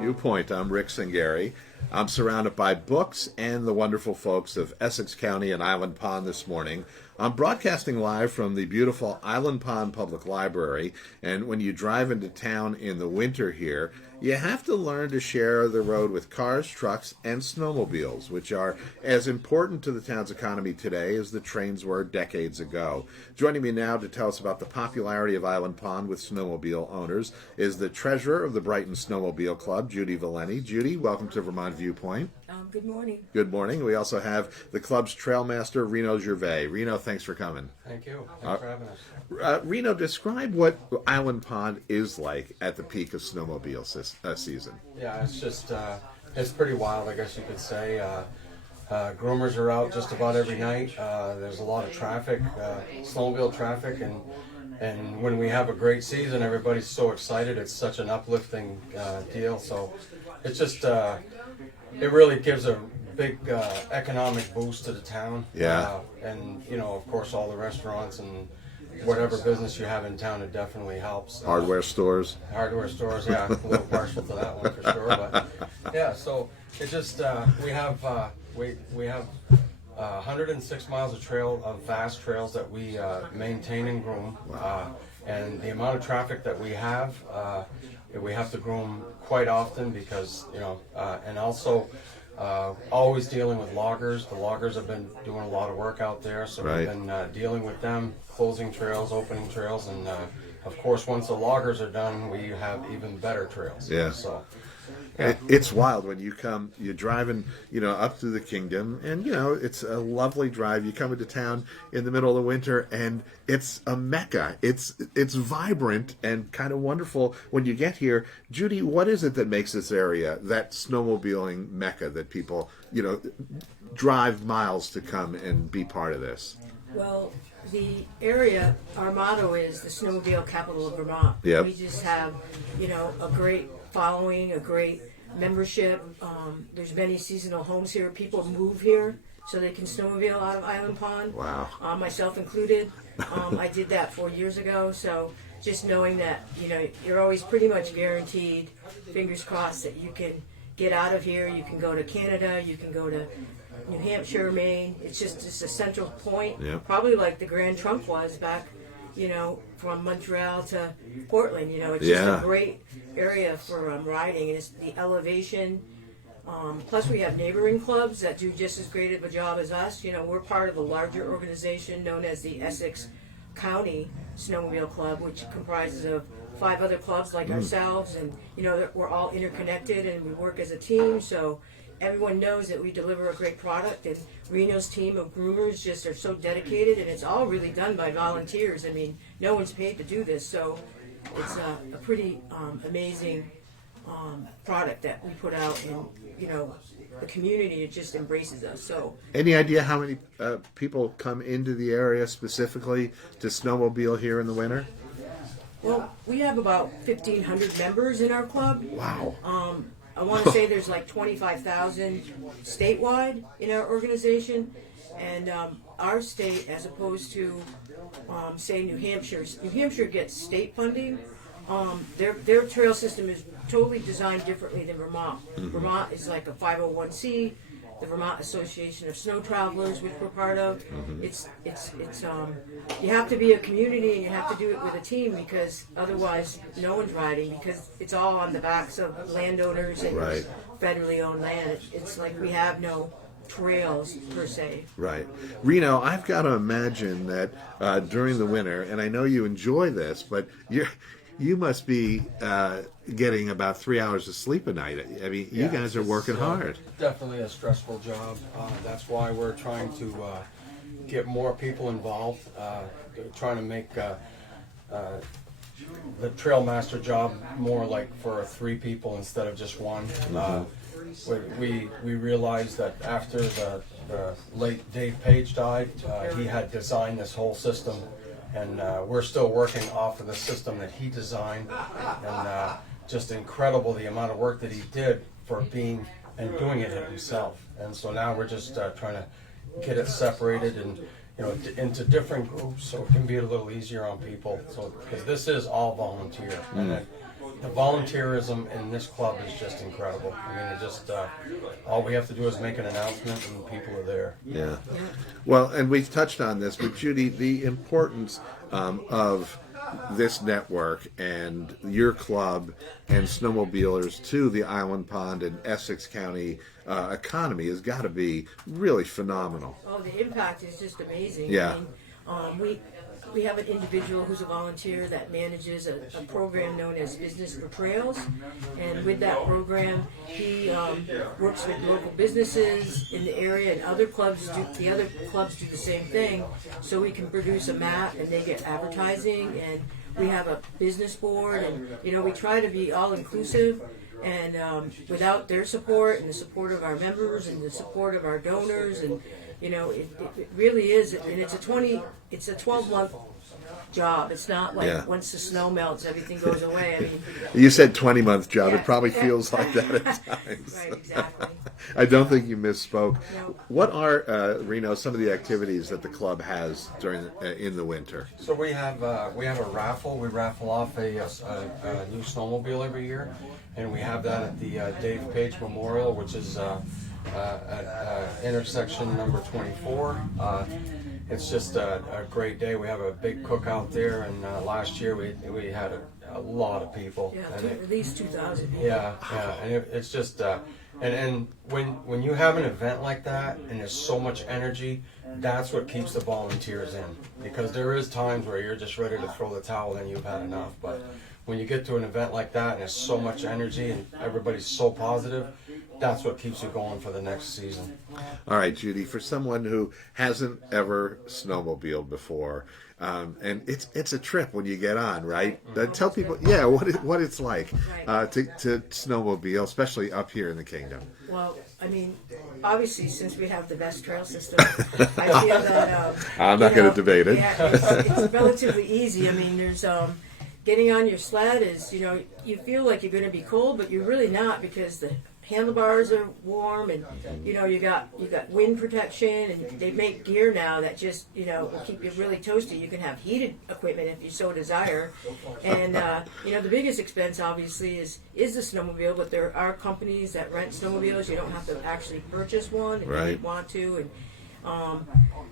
Viewpoint. I'm Rick Singari. I'm surrounded by books and the wonderful folks of Essex County and Island Pond this morning. I'm broadcasting live from the beautiful Island Pond Public Library, and when you drive into town in the winter here, you have to learn to share the road with cars, trucks, and snowmobiles, which are as important to the town's economy today as the trains were decades ago. Joining me now to tell us about the popularity of Island Pond with snowmobile owners is the treasurer of the Brighton Snowmobile Club, Judy Valeni. Judy, welcome to Vermont Viewpoint. Good morning. Good morning. We also have the club's trailmaster, Reno Gervais. Reno, thanks for coming. Thank you. Thanks for having us. Reno, describe what Island Pond is like at the peak of snowmobile season. Yeah, it's just, it's pretty wild, I guess you could say. Groomers are out just about every night. There's a lot of traffic, snowmobile traffic, and when we have a great season, everybody's so excited. It's such an uplifting deal. So it's just, it really gives a big economic boost to the town. Yeah. And of course, all the restaurants and whatever business you have in town, it definitely helps. Hardware stores. Hardware stores, yeah, a little partial to that one for sure. But yeah, so it just we have 106 miles of vast trails that we maintain and groom. And the amount of traffic that we have to groom quite often because and also. Always dealing with loggers. The loggers have been doing a lot of work out there, so Right. we've been dealing with them, closing trails, opening trails, and of course, once the loggers are done, we have even better trails. Yeah. So, It's wild when you're driving, up through the kingdom, and it's a lovely drive. You come into town in the middle of the winter, and it's a mecca. It's vibrant and kind of wonderful when you get here. Judy, what is it that makes this area that snowmobiling mecca that people, drive miles to come and be part of this? Well, the area, our motto is the snowmobile capital of Vermont. Yep. We just have, a great following, a great membership. There's many seasonal homes here. People move here so they can snowmobile out of Island Pond. Wow. Myself included. I did that 4 years ago. So just knowing that, you're always pretty much guaranteed, fingers crossed, that you can get out of here. You can go to Canada. You can go to New Hampshire, Maine. It's just a central point. Yeah. Probably like the Grand Trunk was back, from Montreal to Portland. It's Yeah. just a great area for riding. And it's the elevation. Plus, we have neighboring clubs that do just as great of a job as us. We're part of a larger organization known as the Essex County Snowmobile Club, which comprises of 5 other clubs like ourselves. And, we're all interconnected and we work as a team. So everyone knows that we deliver a great product, and Reno's team of groomers just are so dedicated, and it's all really done by volunteers. I mean, no one's paid to do this, so it's a pretty amazing product that we put out, and the community, it just embraces us. So, Any idea how many people come into the area specifically to snowmobile here in the winter? well, we have about 1,500 members in our club. Wow. I want to say there's like 25,000 statewide in our organization, and our state, as opposed to say New Hampshire. New Hampshire gets state funding. Their trail system is totally designed differently than Vermont. Vermont is like a 501c. The Vermont Association of Snow Travelers, which we're part of. It's you have to be a community and you have to do it with a team, because otherwise no one's riding, because it's all on the backs of landowners and Right. federally owned land. It's like we have no trails per se. Right. Reno, I've got to imagine that during the winter, and I know you enjoy this, but you must be getting about 3 hours of sleep a night. I mean, you guys are working hard. Definitely a stressful job. That's why we're trying to get more people involved. Trying to make the trail master job more like for 3 people instead of just one. We realized that after the late Dave Page died, he had designed this whole system, and we're still working off of the system that he designed, and just incredible the amount of work that he did for being and doing it himself. And so now we're just trying to get it separated and into different groups, so it can be a little easier on people. So because this is all volunteer, and the volunteerism in this club is just incredible. I mean, it just all we have to do is make an announcement, and people are there. Yeah. Well, and we've touched on this, but Judy, the importance of this network and your club and snowmobilers to the Island Pond and Essex County economy has got to be really phenomenal. Oh, the impact is just amazing. Yeah. I mean, we have an individual who's a volunteer that manages a program known as Business for Trails, and with that program, he works with local businesses in the area, and other clubs do. The other clubs do the same thing, so we can produce a map, and they get advertising, and we have a business board, and we try to be all inclusive. And without their support and the support of our members and the support of our donors and You know, it really is, and it's a 12-month job. It's not like once the snow melts, everything goes away. I mean, you said 20-month job. Yeah, It probably feels like that at times. right, exactly. I don't think you misspoke. No. What are Reno some of the activities that the club has during in the winter? So we have a raffle. We raffle off a new snowmobile every year, and we have that at the Dave Page Memorial, which is at intersection number 24. It's just a great day. We have a big cookout there, and last year we had a lot of people. Yeah, And at least 2,000 people. yeah, and it's just and when you have an event like that and there's so much energy, that's what keeps the volunteers in, because there is times where you're just ready to throw the towel and you've had enough. But when you get to an event like that and there's so much energy and everybody's so positive, that's what keeps you going for the next season. All right, Judy, for someone who hasn't ever snowmobiled before, and it's a trip when you get on, right? Tell people, what it's like to snowmobile, especially up here in the Kingdom. Well, I mean, obviously, since we have the best trail system, I feel that I'm not going to debate it. Yeah, it's relatively easy. I mean, there's getting on your sled is, you feel like you're going to be cold, but you're really not, because the handlebars are warm, and you got wind protection, and they make gear now that just will keep you really toasty. You can have heated equipment if you so desire, and the biggest expense obviously is the snowmobile, but there are companies that rent snowmobiles. You don't have to actually purchase one if you want to, and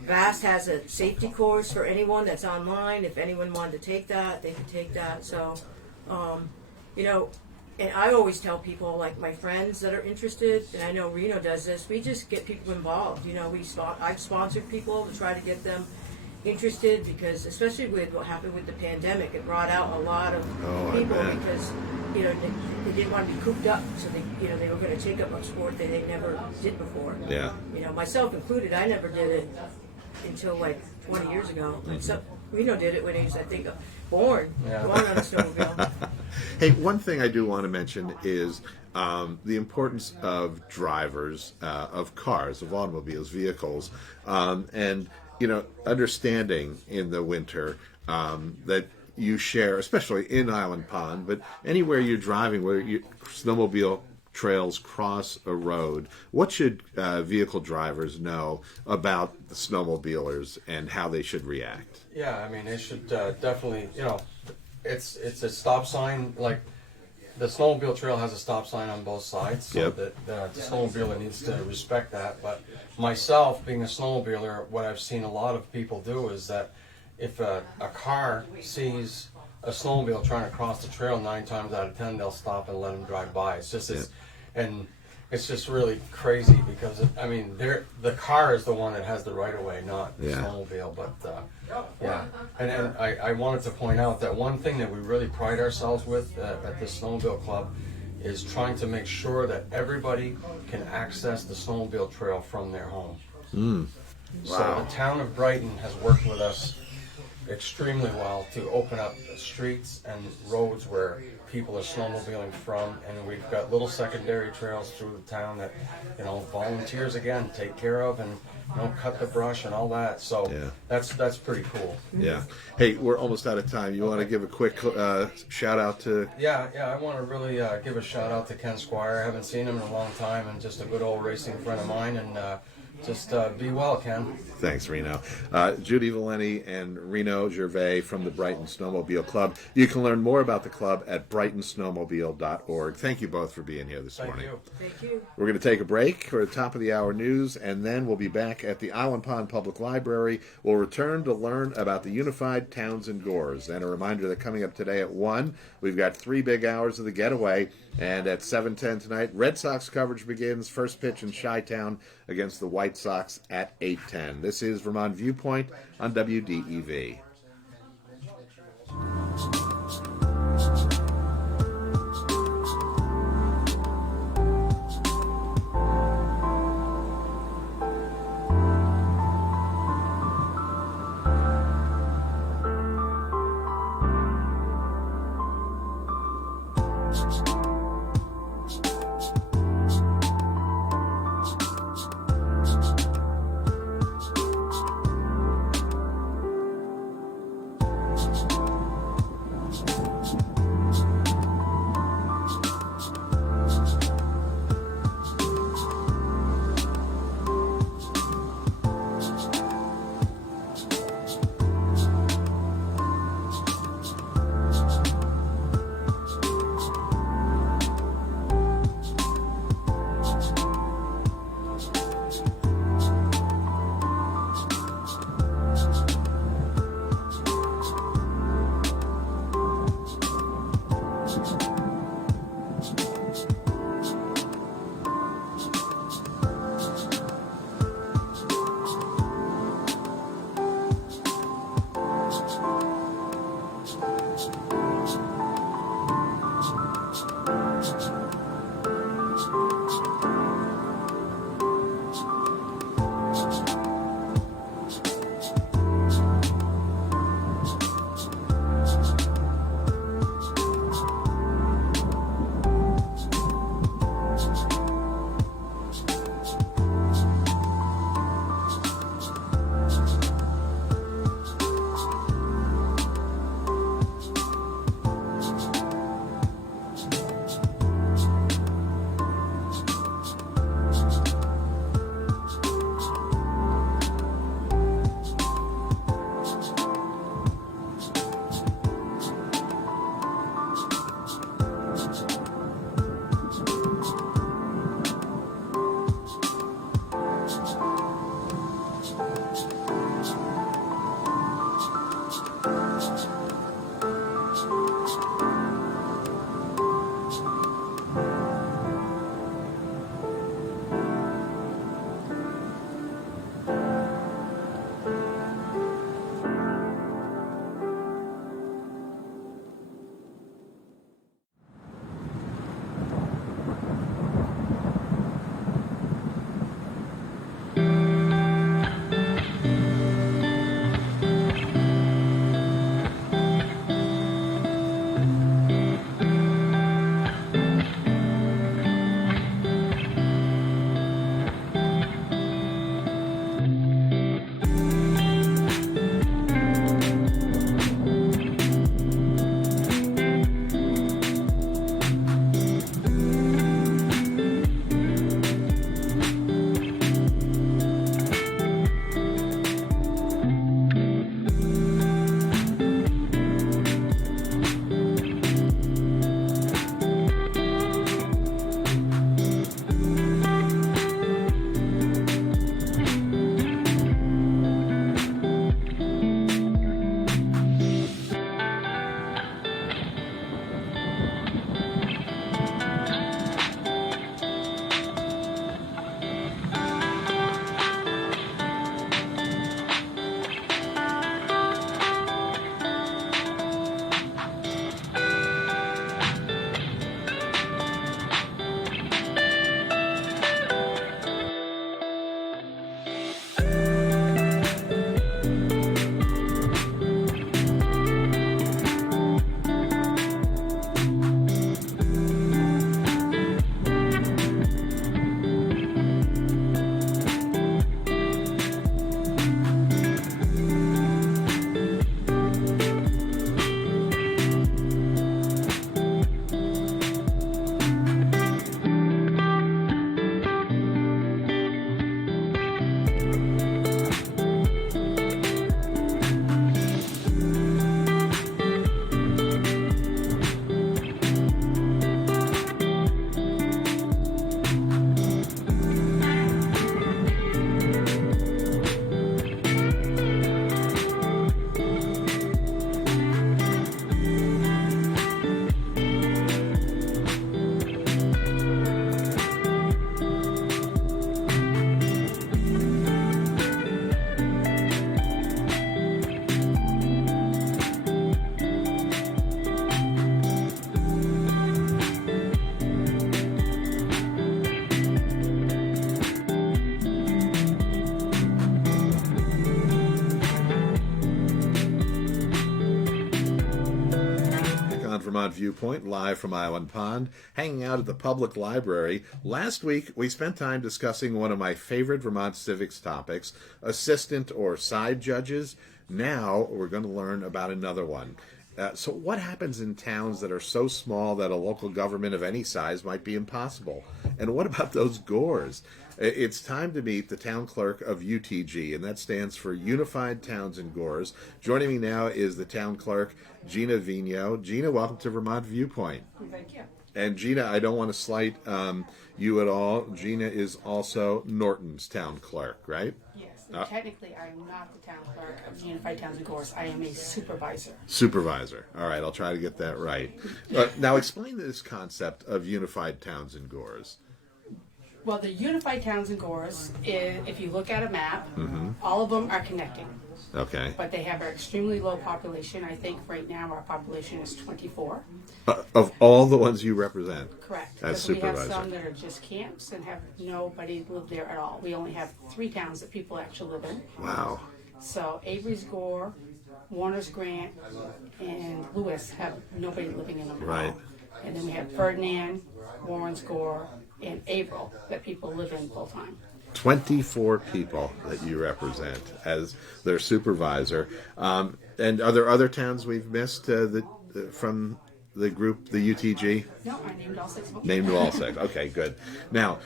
VAST has a safety course for anyone that's online. If anyone wanted to take that, they could take that. So and I always tell people, like my friends that are interested, and I know Reno does this, we just get people involved. I've sponsored people to try to get them interested, because especially with what happened with the pandemic, it brought out a lot of people because they didn't want to be cooped up, so they were going to take up a sport that they never did before. Yeah. Myself included, I never did it until like 20 years ago. So Reno did it when he was, I think, born on a snowmobile. Hey, one thing I do want to mention is the importance of drivers, of cars, of automobiles, vehicles, and understanding in the winter that you share, especially in Island Pond, but anywhere you're driving where snowmobile trails cross a road. What should vehicle drivers know about the snowmobilers and how they should react? Yeah, I mean, they should definitely, it's a stop sign. Like, the snowmobile trail has a stop sign on both sides, so that the snowmobiler needs to respect that. But myself, being a snowmobiler, what I've seen a lot of people do is that if a car sees a snowmobile trying to cross the trail, 9 times out of 10 they'll stop and let them drive by. It's just and it's just really crazy, because the car is the one that has the right of way, not the snowmobile. But and I wanted to point out that one thing that we really pride ourselves with at the Snowmobile Club is trying to make sure that everybody can access the snowmobile trail from their home. So the town of Brighton has worked with us extremely well to open up streets and roads where people are snowmobiling from, and we've got little secondary trails through the town that volunteers again take care of, and cut the brush and all that. So that's pretty cool. Yeah. Hey, we're almost out of time. You want to give a quick shout out to? Yeah. I want to really give a shout out to Ken Squire. I haven't seen him in a long time, and just a good old racing friend of mine. And just be well, Ken. Thanks, Reno. Judy Valeni and Reno Gervais from the Brighton Snowmobile Club. You can learn more about the club at brightonsnowmobile.org. Thank you both for being here this morning. Thank you. We're going to take a break for the top of the hour news, and then we'll be back at the Island Pond Public Library. We'll return to learn about the Unified Townsend Gores. And a reminder that coming up today at 1, we've got 3 big hours of the getaway. And at 7:10 tonight, Red Sox coverage begins. First pitch in Chi-Town against the White Sox at 8:10. This is Vermont Viewpoint on WDEV. Vermont Viewpoint, live from Island Pond, hanging out at the public library. Last week, we spent time discussing one of my favorite Vermont civics topics, assistant or side judges. Now, we're going to learn about another one. So what happens in towns that are so small that a local government of any size might be impossible? And what about those gores? It's time to meet the town clerk of UTG, and that stands for Unified Towns and Gores. Joining me now is the town clerk, Gina Vigneault. Gina, welcome to Vermont Viewpoint. Thank you. And Gina, I don't want to slight you at all. Gina is also Norton's town clerk, right? Yes. And technically, I am not the town clerk of Unified Towns and Gores. I am a supervisor. Supervisor. All right, I'll try to get that right. Now, explain this concept of Unified Towns and Gores. Well, the Unified Towns and Gores, if you look at a map, all of them are connecting. Okay. But they have an extremely low population. I think right now our population is 24. Of all the ones you represent? Correct. As Because we have supervisor. some that are just camps and have nobody live there at all. We only have 3 towns that people actually live in. Wow. So Avery's Gore, Warner's Grant, and Lewis have nobody living in them at Right. all. And then we have Ferdinand, Warren's Gore, and April that people live in full time. 24 people that you represent as their supervisor. And are there other towns we've missed from the group, the UTG? No, I named all 6 of them. Named all 6. Okay, good. Now,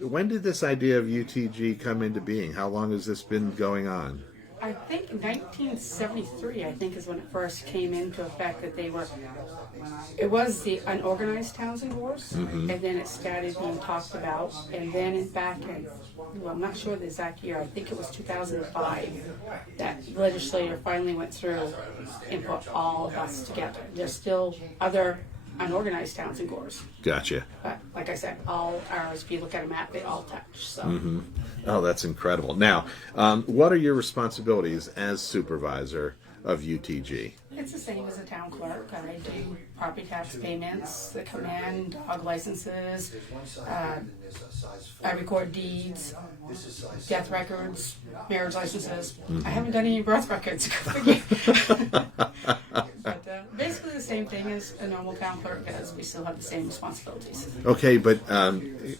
when did this idea of UTG come into being? How long has this been going on? I think 1973, I think, is when it first came into effect that they were. It was the unorganized towns and gores, and then it started being talked about. And then back in, well, I'm not sure the exact year. I think it was 2005 that the legislature finally went through and put all of us together. There's still other unorganized towns and gores, Gotcha. but like I said, all ours. If you look at a map, they all touch. So. Oh, that's incredible. Now, what are your responsibilities as supervisor of UTG? It's the same as a town clerk. I do property tax payments that come in, dog licenses, I record deeds, death records, marriage licenses. I haven't done any birth records. But basically the same thing as a normal town clerk does. We still have the same responsibilities. Okay, but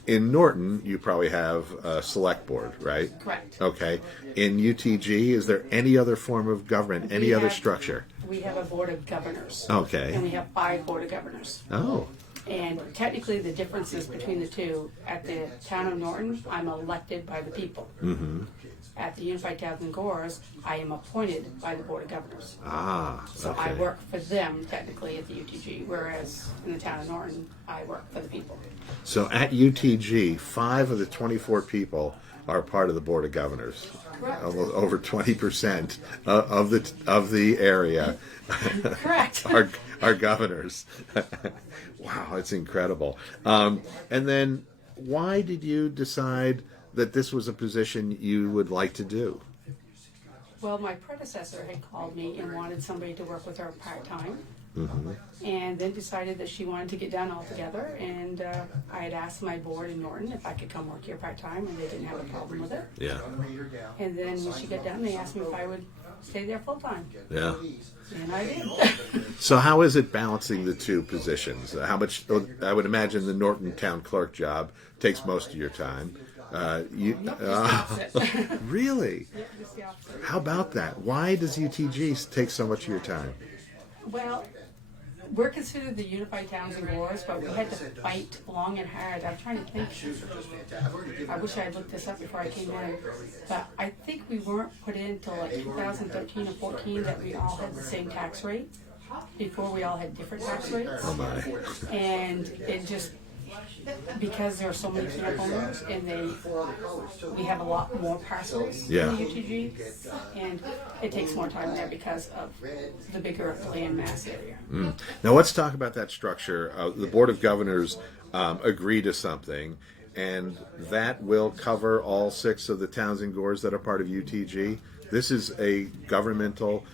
in Norton, you probably have a select board, right? Correct. Okay. In UTG, is there any other form of government, any other structure? We have a board of governors. Okay. And we have 5 board of governors. Oh, And technically, the differences between the two, at the town of Norton, I'm elected by the people. At the Unified Towns and Gores, I am appointed by the Board of Governors. So I okay. work for them, technically, at the UTG, whereas in the town of Norton, I work for the people. So at UTG, 5 of the 24 people are part of the Board of Governors. Correct. Almost over 20% of the area Correct. are governors. Wow, it's incredible. And then, why did you decide that this was a position you would like to do? Well, my predecessor had called me and wanted somebody to work with her part-time. And then decided that she wanted to get done altogether. And I had asked my board in Norton if I could come work here part-time, and they didn't have a problem with it. Yeah. And then when she got done, they asked me if I would stay there full-time. Yeah. And I did. So how is it balancing the two positions? How much? I would imagine the Norton town clerk job takes most of your time. Nope, just the opposite. Really? Yeah, just the opposite. How about that? Why does UTG take so much of your time? Well, we're considered the Unified Towns and Gores, but we had to fight long and hard. I'm trying to think. I wish I had looked this up before I came in. But I think we weren't put in until like 2013 or 14 that we all had the same tax rate. Before we all had different tax rates. Oh my. And it just, because there are so many camp owners and we have a lot more parcels Yeah. in the UTG, and it takes more time there because of the bigger land mass area. Now let's talk about that structure. The Board of Governors agree to something, and that will cover all 6 of the towns and gores that are part of UTG. This is a governmental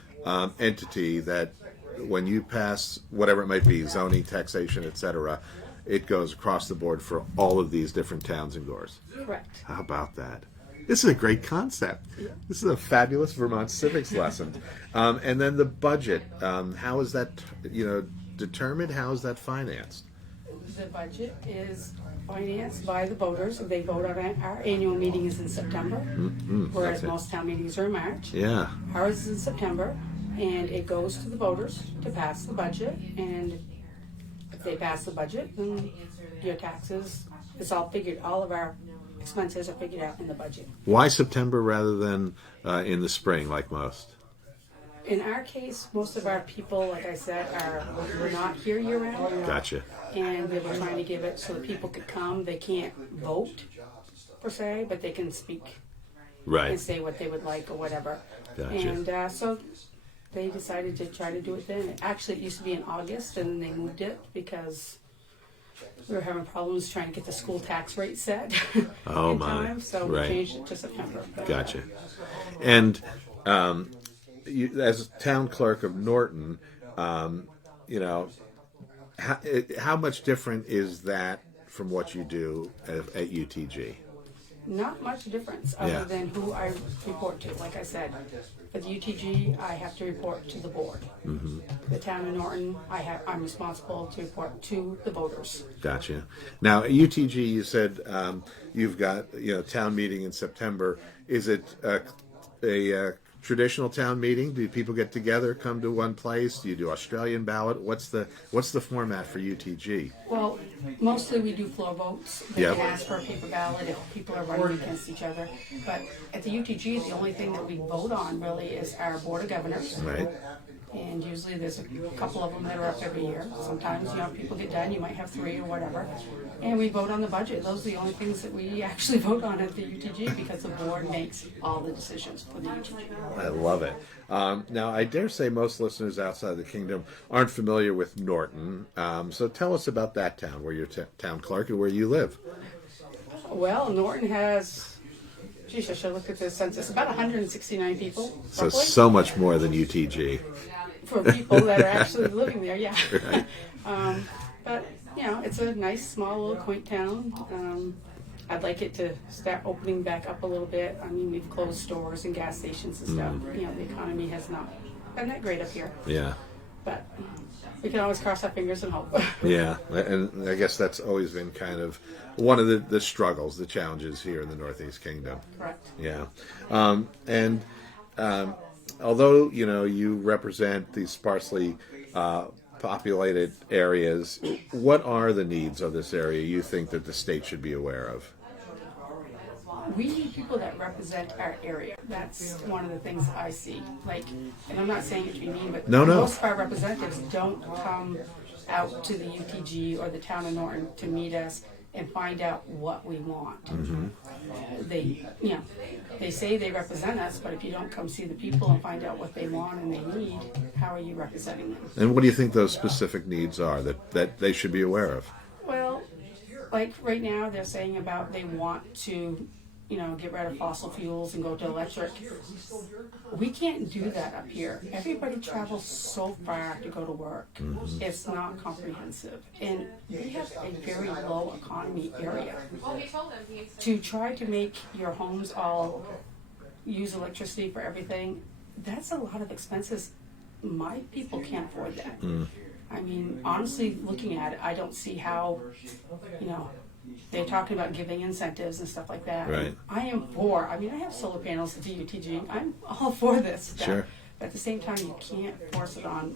entity that, when you pass whatever it might be, zoning, taxation, etc., it goes across the board for all of these different towns and gores. Correct. How about that? This is a great concept. This is a fabulous Vermont civics lesson. And then the budget. How is that, determined? How is that financed? The budget is financed by the voters. They vote on it. Our annual meeting is in September, whereas okay. most town meetings are in March. Yeah. Ours is in September, and it goes to the voters to pass the budget. And if they pass the budget, then your taxes, it's all figured. All of our expenses are figured out in the budget. Why September rather than in the spring like most? In our case, most of our people, like I said, are not here year round. Gotcha. And they were trying to give it so that people could come. They can't vote, per se, but they can speak and Right. say what they would like or whatever. Gotcha. And so they decided to try to do it then. Actually, it used to be in August, and then they moved it because we were having problems trying to get the school tax rate set Oh, in my. time. So we Right. changed it to September. Gotcha. And you, as town clerk of Norton, you know, how much different is that from what you do at UTG? Not much difference other Yeah. than who I report to. Like I said, for the UTG, I have to report to the board. Mm-hmm. The town of Norton, I'm responsible to report to the voters. Gotcha. Now, at UTG, you said you've got town meeting in September. Is it a traditional town meeting? Do people get together, come to one place? Do you do Australian ballot? What's the format for UTG? Well, mostly we do floor votes. They Yep. can ask for a paper ballot if people are running against each other. But at the UTG, the only thing that we vote on really is our board of governors. Right. And usually there's a couple of them that are up every year. Sometimes, people get done, you might have 3 or whatever. And we vote on the budget. Those are the only things that we actually vote on at the UTG because the board makes all the decisions for the UTG. I love it. Now, I dare say most listeners outside the kingdom aren't familiar with Norton. So tell us about that town, where you're town clerk and where you live. Well, Norton has, I should have looked at the census, about 169 people. So roughly. so much more than UTG. For people that are actually living there, yeah. Right. But, it's a nice, small, little quaint town. I'd like it to start opening back up a little bit. I mean, we've closed stores and gas stations and stuff. The economy has not been that great up here. Yeah. But we can always cross our fingers and hope. Yeah, and I guess that's always been kind of one of the struggles, the challenges here in the Northeast Kingdom. Correct. Yeah. Although, you represent these sparsely populated areas, what are the needs of this area you think that the state should be aware of? We need people that represent our area. That's one of the things I see. And I'm not saying it to be mean, but No. most of our representatives don't come out to the UTG or the town of Norton to meet us and find out what we want. They say they represent us, but if you don't come see the people and find out what they want and they need, how are you representing them? And what do you think those specific needs are that they should be aware of? Well, right now they're saying about they want to get rid of fossil fuels and go to electric. We can't do that up here. Everybody travels so far to go to work. It's not comprehensive. And we have a very low economy area. To try to make your homes all use electricity for everything, that's a lot of expenses. My people can't afford that. I mean, honestly, looking at it, I don't see how, they're talking about giving incentives and stuff like that. Right. I am for, I have solar panels at the UTG. I'm all for this stuff. Sure. But at the same time, you can't force it on,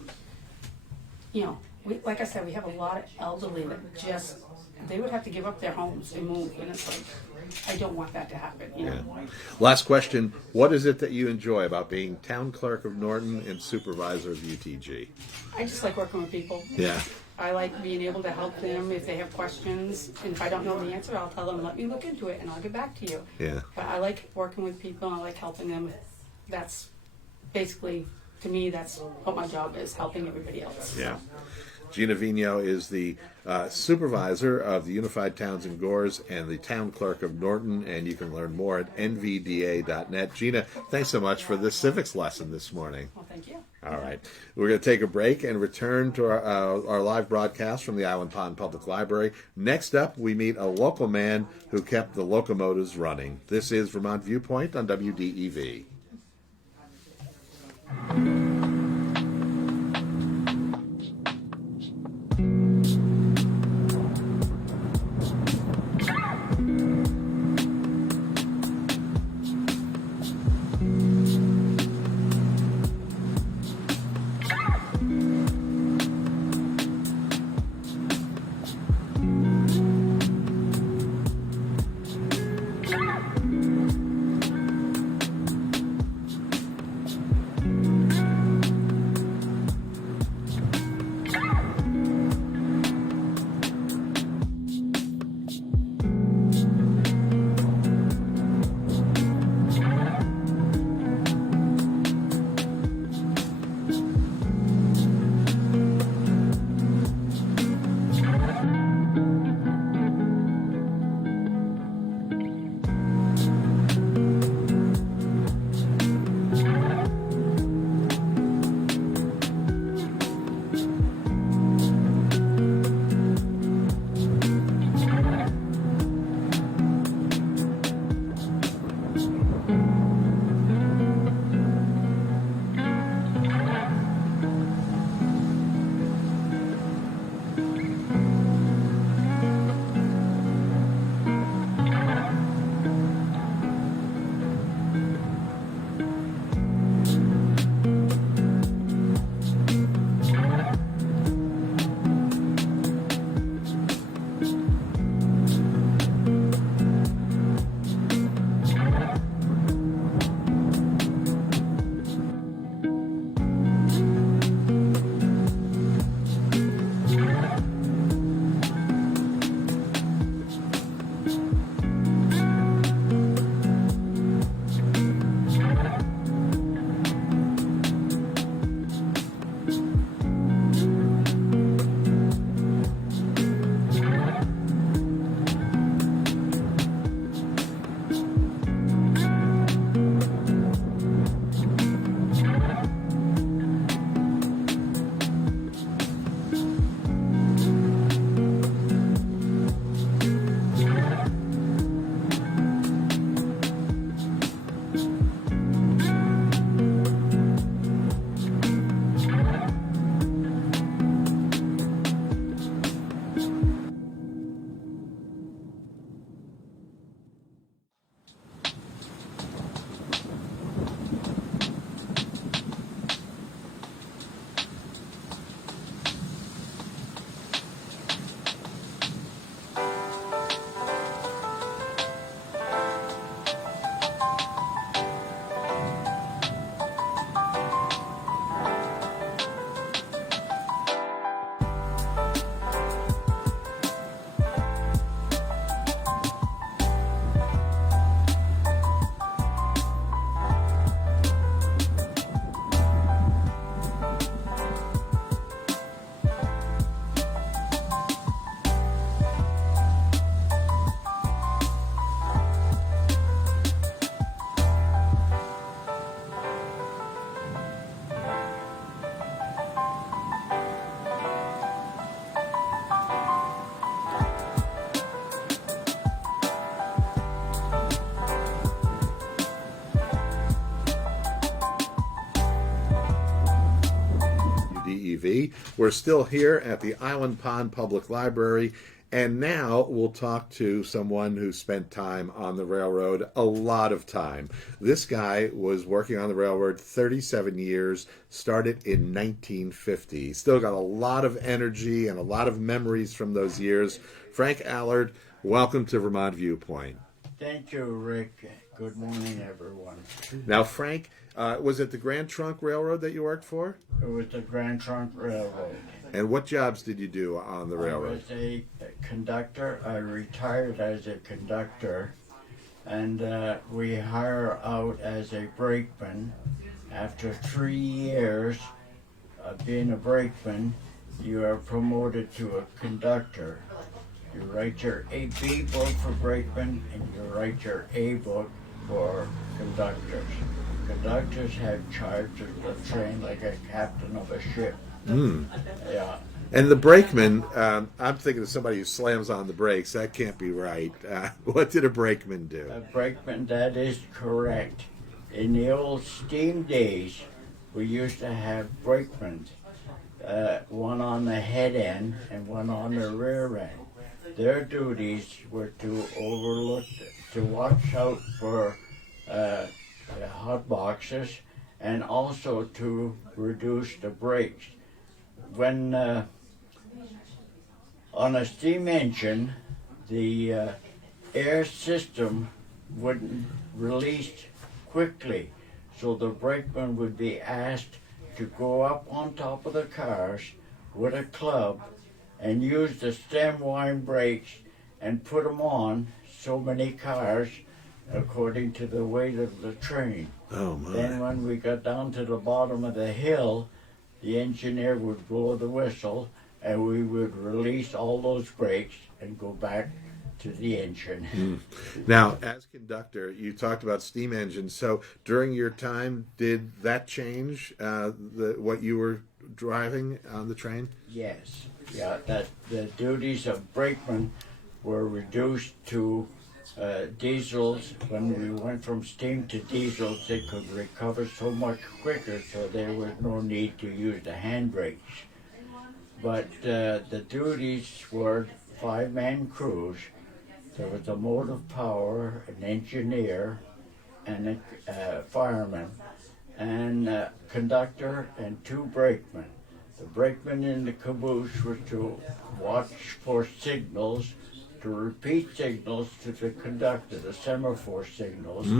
like I said, we have a lot of elderly that they would have to give up their homes and move. And it's like, I don't want that to happen, Yeah. Last question. What is it that you enjoy about being town clerk of Norton and supervisor of UTG? I just like working with people. Yeah. I like being able to help them if they have questions. And if I don't know the answer, I'll tell them, let me look into it and I'll get back to you. Yeah. But I like working with people and I like helping them. That's basically, to me, that's what my job is, helping everybody else. Yeah. Gina Vigno is the supervisor of the Unified Towns and Gores and the town clerk of Norton, and you can learn more at nvda.net. Gina, thanks so much for the civics lesson this morning. Well, thank you. All right. We're going to take a break and return to our live broadcast from the Island Pond Public Library. Next up, we meet a local man who kept the locomotives running. This is Vermont Viewpoint on WDEV. DEV. We're still here at the Island Pond Public Library, and now we'll talk to someone who spent time on the railroad, a lot of time. This guy was working on the railroad 37 years, started in 1950. Still got a lot of energy and a lot of memories from those years. Frank Allard, welcome to Vermont Viewpoint. Thank you, Rick. Good morning, everyone. Now, Frank, was it the Grand Trunk Railroad that you worked for? It was the Grand Trunk Railroad. And what jobs did you do on the I railroad? was a conductor. I retired as a conductor, and we hire out as a brakeman. After 3 years of being a brakeman, you are promoted to a conductor. You write your B book for brakemen, and you write your A book for conductors. Conductors have charge of the train like a captain of a ship. Yeah. And the brakeman, I'm thinking of somebody who slams on the brakes. That can't be right. What did a brakeman do? A brakeman, that is correct. In the old steam days, we used to have brakemen, one on the head end and one on the rear end. Their duties were to watch out for hot boxes and also to reduce the brakes. When on a steam engine, the air system wouldn't release quickly, so the brakeman would be asked to go up on top of the cars with a club and use the stem wind brakes and put them on so many cars according to the weight of the train. Oh, my. Then when we got down to the bottom of the hill, the engineer would blow the whistle and we would release all those brakes and go back to the engine. Now, as conductor, you talked about steam engines. So during your time, did that change what you were driving on the train? Yes. Yeah, that the duties of brakemen were reduced to diesels. When we went from steam to diesels, they could recover so much quicker, so there was no need to use the handbrakes. But the duties were 5-man crews. There was a motive power, an engineer, and a fireman, and a conductor and 2 brakemen. The brakeman in the caboose was to watch for signals, to repeat signals to the conductor, the semaphore signals,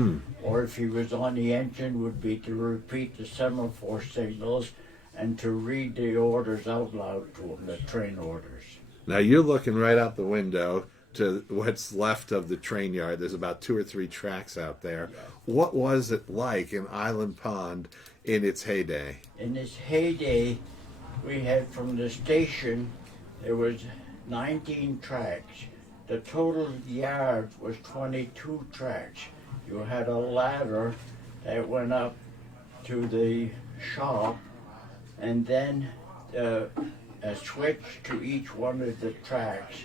or if he was on the engine, would be to repeat the semaphore signals and to read the orders out loud to him, the train orders. Now, you're looking right out the window to what's left of the train yard. There's about 2 or 3 tracks out there. Yeah. What was it like in Island Pond in its heyday? In its heyday, we had from the station, there was 19 tracks. The total yard was 22 tracks. You had a ladder that went up to the shop, and then a switch to each one of the tracks.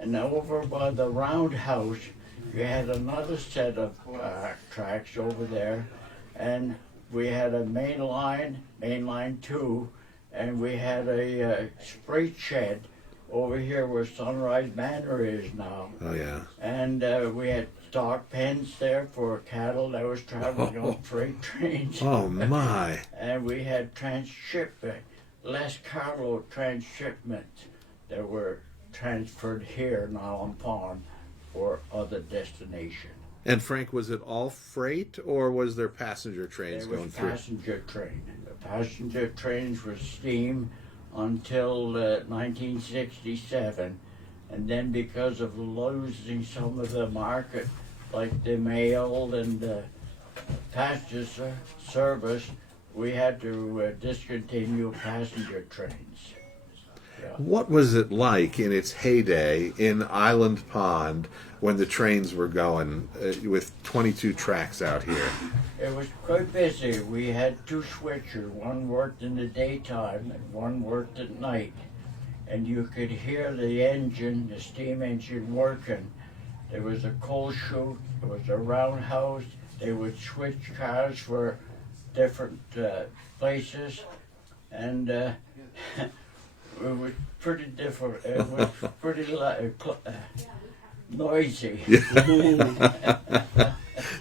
And over by the roundhouse, you had another set of tracks over there, and we had a main line 2, and we had a freight shed over here where Sunrise Manor is now. Oh, yeah. And we had stock pens there for cattle that was traveling on freight trains. Oh, my. And we had transshipment, less cargo transshipments that were transferred here in Island Pond for other destinations. And Frank, was it all freight, or was there passenger trains going through? Passenger train. The passenger trains were steam until 1967, and then because of losing some of the market, like the mail and the passenger service, we had to discontinue passenger trains. Yeah. What was it like in its heyday in Island Pond when the trains were going with 22 tracks out here? It was quite busy. We had 2 switchers. One worked in the daytime and one worked at night. And you could hear the engine, the steam engine working. There was a coal chute, there was a roundhouse. They would switch cars for different places. And it was pretty different. It was pretty noisy.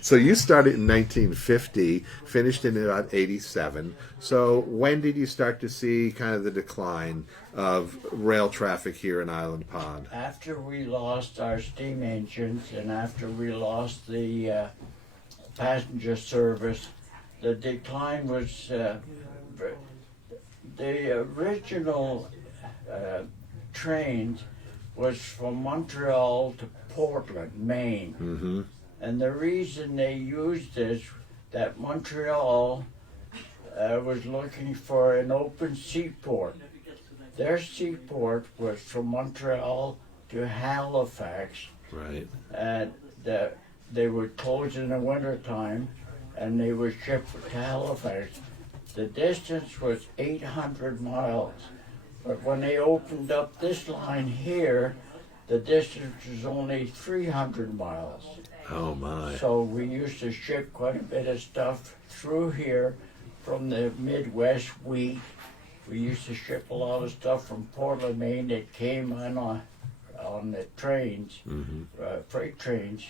So you started in 1950, finished in about 87. So when did you start to see kind of the decline of rail traffic here in Island Pond? After we lost our steam engines and after we lost the passenger service, the decline was the original trains was from Montreal to Portland, Maine. Mm-hmm. And the reason they used this, that Montreal was looking for an open seaport. Their seaport was from Montreal to Halifax. Right. And they would close in the wintertime and they would ship to Halifax. The distance was 800 miles. But when they opened up this line here, the distance was only 300 miles. Oh, my. So we used to ship quite a bit of stuff through here from the Midwest wheat. We used to ship a lot of stuff from Portland, Maine that came on the trains, Mm-hmm. Freight trains,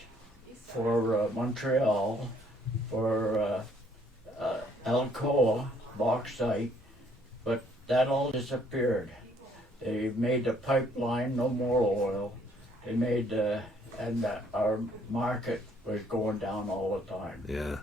for Montreal, for Alcoa, bauxite, but that all disappeared. They made the pipeline, no more oil. They made, and our market was going down all the time. Yeah.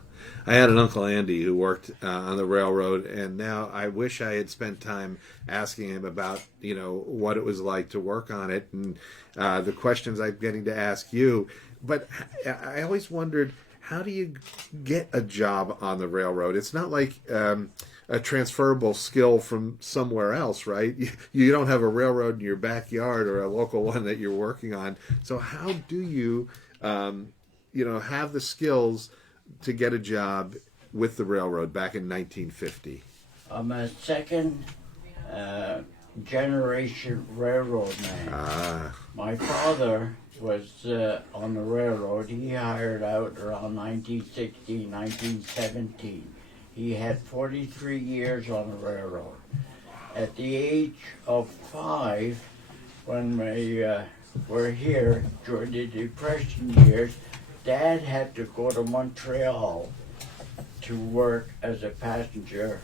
I had an Uncle Andy who worked on the railroad, and now I wish I had spent time asking him about, what it was like to work on it and the questions I'm getting to ask you. But I always wondered, how do you get a job on the railroad? It's not like a transferable skill from somewhere else, right? You don't have a railroad in your backyard or a local one that you're working on. So how do you, have the skills to get a job with the railroad back in 1950? I'm a second generation railroad man. Ah. My father was on the railroad. He hired out around 1916, 1917. He had 43 years on the railroad. At the age of 5, when we were here during the Depression years, Dad had to go to Montreal to work as a passenger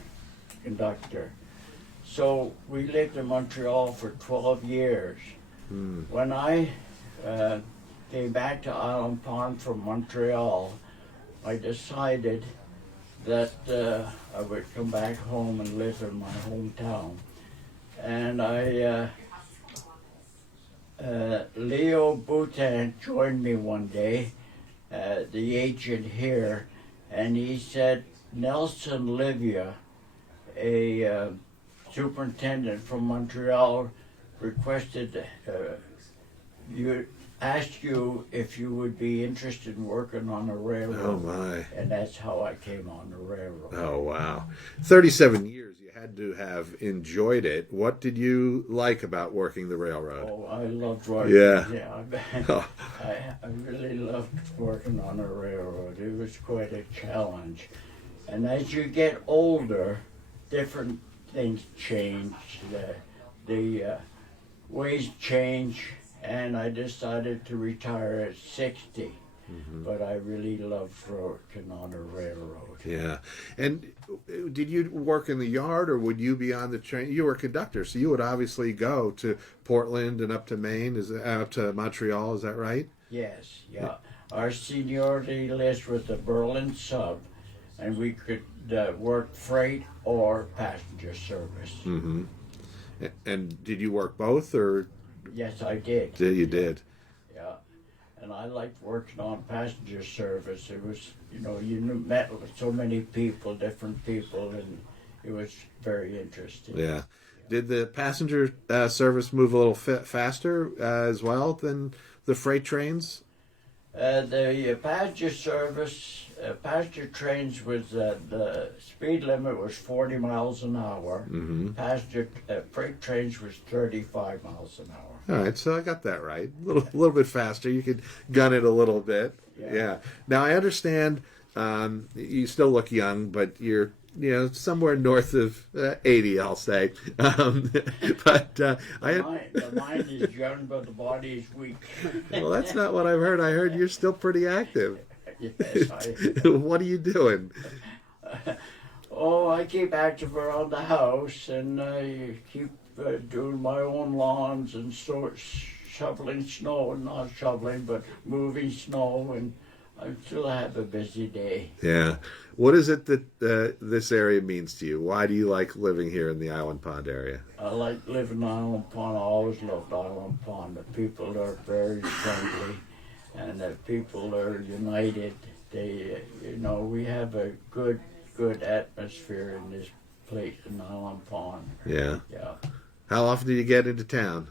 conductor. So we lived in Montreal for 12 years. Mm. When I came back to Island Pond from Montreal, I decided that I would come back home and live in my hometown. And Leo Boutin joined me one day, the agent here, and he said, Nelson Livia, a superintendent from Montreal, requested asked you if you would be interested in working on a railroad. Oh, my. And that's how I came on the railroad. Oh, wow. 37 years you had to have enjoyed it. What did you like about working the railroad? Oh, I loved working. Yeah. I really loved working on a railroad. It was quite a challenge. And as you get older, different things change. The ways change, and I decided to retire at 60. But I really loved working on a railroad. Yeah. And did you work in the yard, or would you be on the train? You were a conductor, so you would obviously go to Portland and up to Maine, up to Montreal, is that right? Yes, yeah. Our seniority list was the Berlin sub, and we could work freight or passenger service. Mm-hmm. And did you work both, or? Yes, I did. You did. Yeah. And I liked working on passenger service. It was, you met with so many people, different people, and it was very interesting. Yeah. Did the passenger service move a little faster as well than the freight trains? The passenger service, passenger trains was the speed limit was 40 miles an hour. Mm-hmm. Passenger freight trains was 35 miles an hour. All right, so I got that right. A little bit faster. You could gun it a little bit. Yeah. Now I understand you still look young, but you're somewhere north of 80, I'll say. But the mind is young, but the body is weak. Well, that's not what I've heard. I heard you're still pretty active. Yes, What are you doing? I keep active around the house, and I keep doing my own lawns and shoveling snow, not shoveling, but moving snow, and I still have a busy day. Yeah. What is it that this area means to you? Why do you like living here in the Island Pond area? I like living in Island Pond. I always loved Island Pond. The people are very friendly, and the people are united. They, we have a good atmosphere in this place in Island Pond. Yeah. Yeah. How often do you get into town?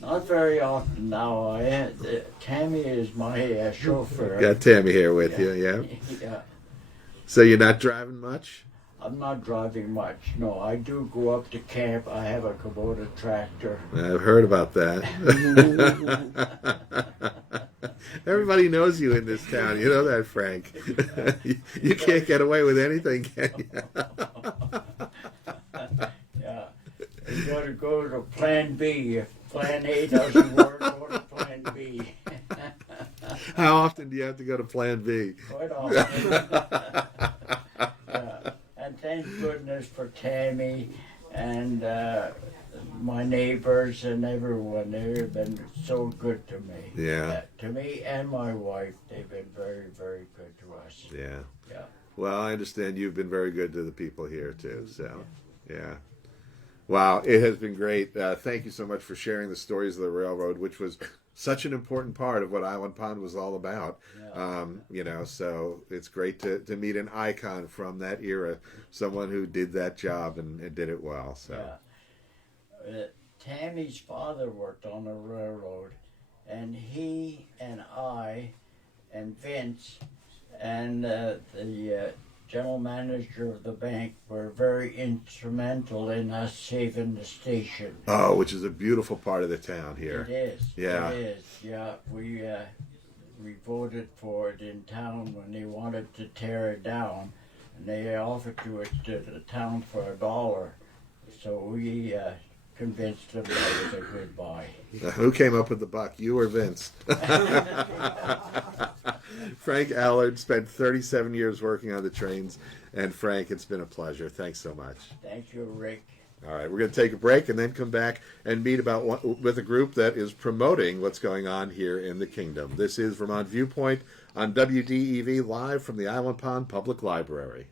Not very often now. Tammy is my chauffeur. Got Tammy here with you, yeah? Yeah. So you're not driving much? I'm not driving much. No, I do go up to camp. I have a Kubota tractor. I've heard about that. Everybody knows you in this town. You know that, Frank. You can't get away with anything, can you? Yeah. You got to go to Plan B. If Plan A doesn't work, go to Plan B. How often do you have to go to Plan B? Quite often. Yeah. And thank goodness for Tammy and my neighbors and everyone. They've been so good to me. Yeah. To me and my wife, they've been very, very good to us. Yeah. Yeah. Well, I understand you've been very good to the people here, too. So, yeah. Wow, it has been great. Thank you so much for sharing the stories of the railroad, which was such an important part of what Island Pond was all about. Yeah. So it's great to meet an icon from that era, someone who did that job and did it well. So. Yeah. Tammy's father worked on the railroad, and he and I and Vince and the general manager of the bank were very instrumental in us saving the station. Oh, which is a beautiful part of the town here. It is. Yeah. It is. Yeah. We voted for it in town when they wanted to tear it down, and they offered it to the town for $1. So we convinced them that was a good buy. Who came up with the buck, you or Vince? Frank Allard spent 37 years working on the trains. And Frank, it's been a pleasure. Thanks so much. Thank you, Rick. All right, we're going to take a break and then come back and meet with a group that is promoting what's going on here in the kingdom. This is Vermont Viewpoint on WDEV, live from the Island Pond Public Library.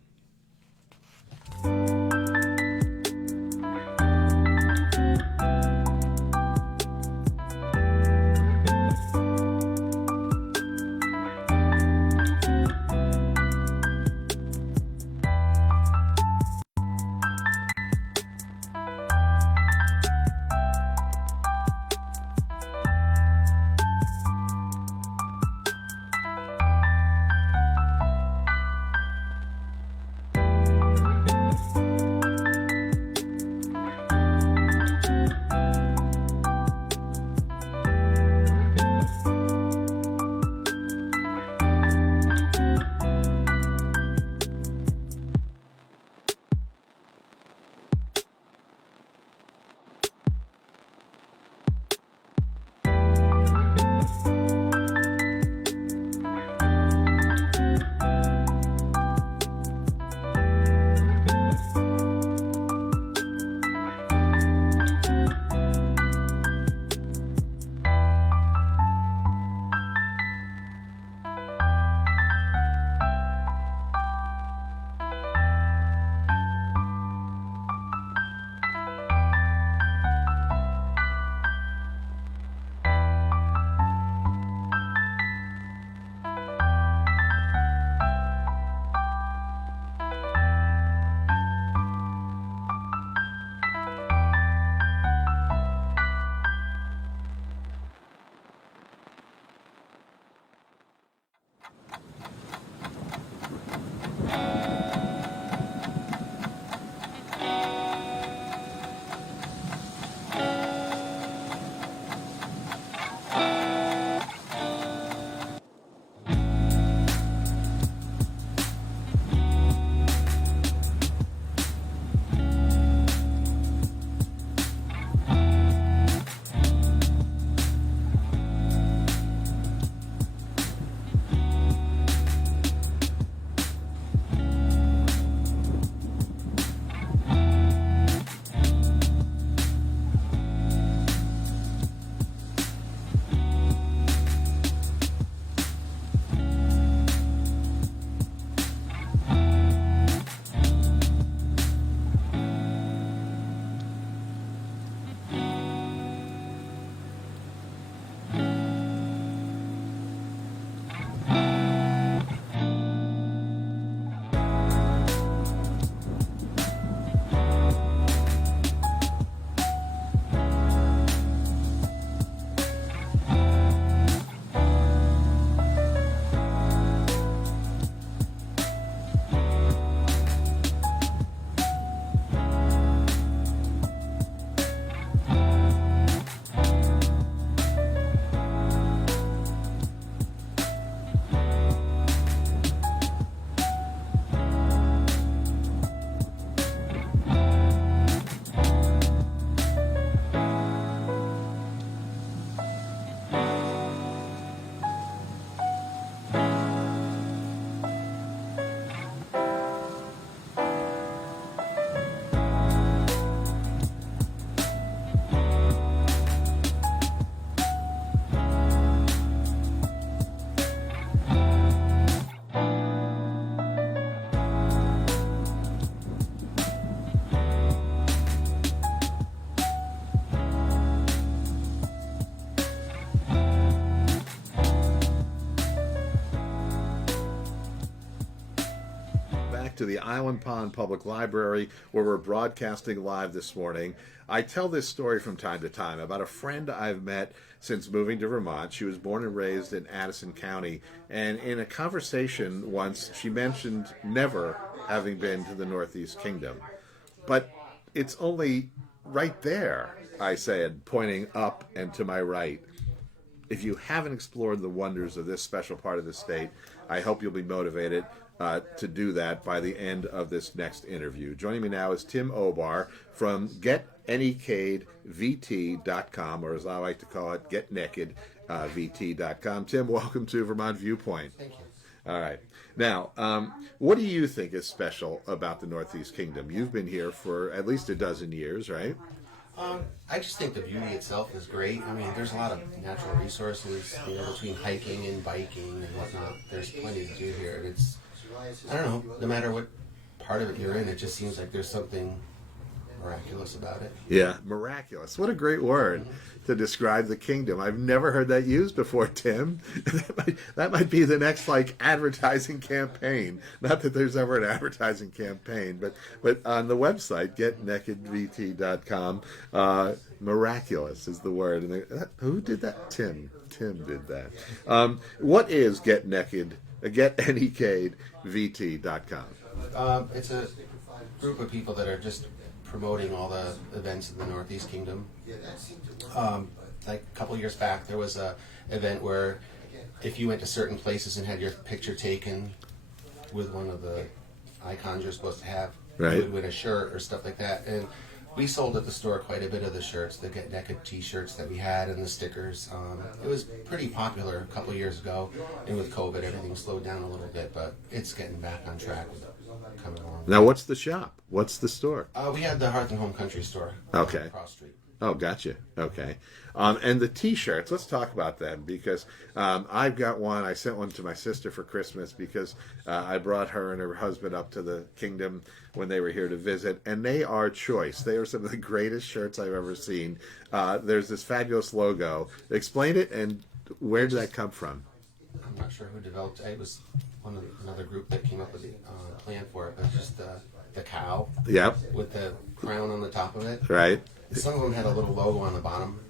to the Island Pond Public Library, where we're broadcasting live this morning. I tell this story from time to time about a friend I've met since moving to Vermont. She was born and raised in Addison County, and in a conversation once, she mentioned never having been to the Northeast Kingdom. But it's only right there, I said, pointing up and to my right. If you haven't explored the wonders of this special part of the state, I hope you'll be motivated to do that by the end of this next interview. Joining me now is Tim Obar from GetNakedVT.com, or as I like to call it, GetNakedVT.com. Tim, welcome to Vermont Viewpoint. Thank you. All right. Now, what do you think is special about the Northeast Kingdom? You've been here for at least a dozen years, right? I just think the beauty itself is great. I mean, there's a lot of natural resources, between hiking and biking and whatnot. There's plenty to do here. And it's, I don't know, no matter what part of it you're in, it just seems like there's something miraculous about it. Yeah, miraculous. What a great word to describe the kingdom. I've never heard that used before, Tim. That might be the next advertising campaign. Not that there's ever an advertising campaign, but on the website getnakedvt.com, miraculous is the word. And who did that? Tim did that. What is getnakedvt.com? It's a group of people that are just promoting all the events in the Northeast Kingdom. Like a couple years back, there was a event where if you went to certain places and had your picture taken with one of the icons you're supposed to have, right, you would win a shirt or stuff like that. And we sold at the store quite a bit of the shirts, the Get Naked t-shirts that we had and the stickers. It was pretty popular a couple years ago, and with COVID, everything slowed down a little bit, but it's getting back on track. Coming along. Now, what's the shop? What's the store? We had the Hearth and Home Country store. Okay. Cross Street. Oh, gotcha. Okay. And the T-shirts, let's talk about them, because I've got one. I sent one to my sister for Christmas because I brought her and her husband up to the kingdom when they were here to visit, and they are choice. They are some of the greatest shirts I've ever seen. There's this fabulous logo. Explain it, and where did that come from? I'm not sure who developed it. It was another group that came up with the plan for it, but just the cow. Yep. With the crown on the top of it. Right. Some of them had a little logo on the bottom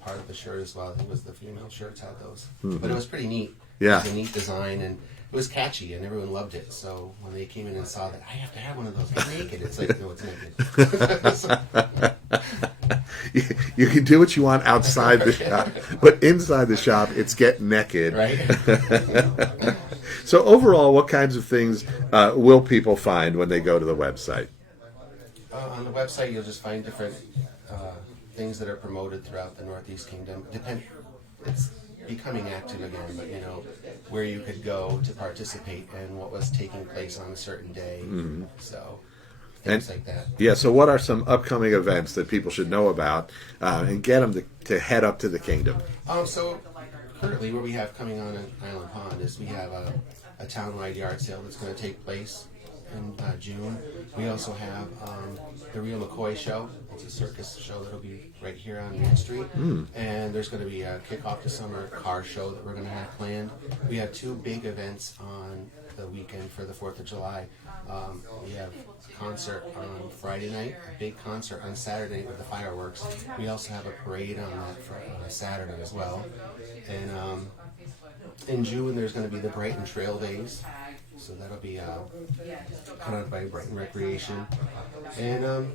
part of the shirt as well. I think it was the female shirts had those. Mm-hmm. But it was pretty neat. Yeah. It was a neat design, and it was catchy, and everyone loved it. So when they came in and saw that, I have to have one of those. It's naked. It's like, no, it's naked. You can do what you want outside the shop, but inside the shop, it's Get Naked. Right. So overall, what kinds of things will people find when they go to the website? On the website, you'll just find different things that are promoted throughout the Northeast Kingdom. It's becoming active again, but where you could go to participate and what was taking place on a certain day. Mm-hmm. So things like that. Yeah. So what are some upcoming events that people should know about and get them to head up to the kingdom? So currently, what we have coming on in Island Pond is we have a townwide yard sale that's going to take place in June. We also have the Real McCoy show. It's a circus show that'll be right here on Main Street. And there's going to be a kickoff to summer car show that we're going to have planned. We have two big events on the weekend for the 4th of July. We have a concert on Friday night, a big concert on Saturday night with the fireworks. We also have a parade on that for Saturday as well. And in June, there's going to be the Brighton Trail Days. So that'll be put on by Brighton Recreation. And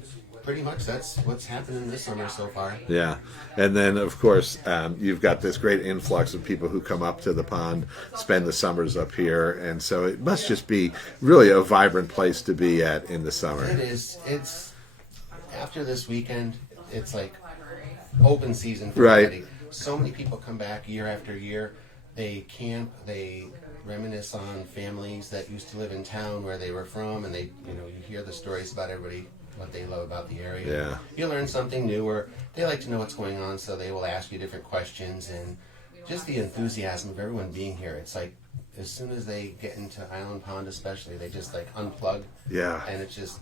pretty much that's what's happening this summer so far. Yeah. And then, of course, you've got this great influx of people who come up to the pond, spend the summers up here. And so it must just be really a vibrant place to be at in the summer. It is. It's after this weekend, it's like open season for everybody. So many people come back year after year. They camp, they reminisce on families that used to live in town where they were from, and you hear the stories about everybody, what they love about the area. Yeah. You learn something new, or they like to know what's going on, so they will ask you different questions, and just the enthusiasm of everyone being here. It's like as soon as they get into Island Pond especially, they just unplug. Yeah. And it's just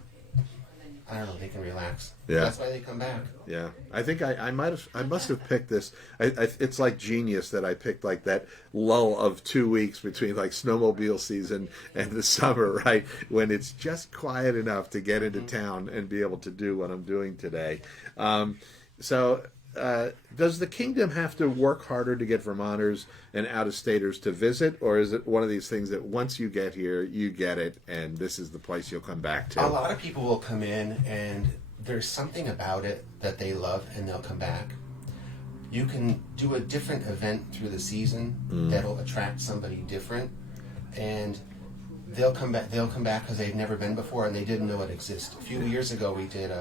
I don't know, they can relax. Yeah. That's why they come back. Yeah, I think I must have picked this. It's like genius that I picked like that lull of 2 weeks between like snowmobile season and the summer, right? When it's just quiet enough to get into town and be able to do what I'm doing today. Does the kingdom have to work harder to get Vermonters and out-of-staters to visit, or is it one of these things that once you get here, you get it, and this is the place you'll come back to? A lot of people will come in, and there's something about it that they love, and they'll come back. You can do a different event through the season that'll attract somebody different, and they'll come back. They'll come back because they've never been before, and they didn't know it existed. A few years ago, we did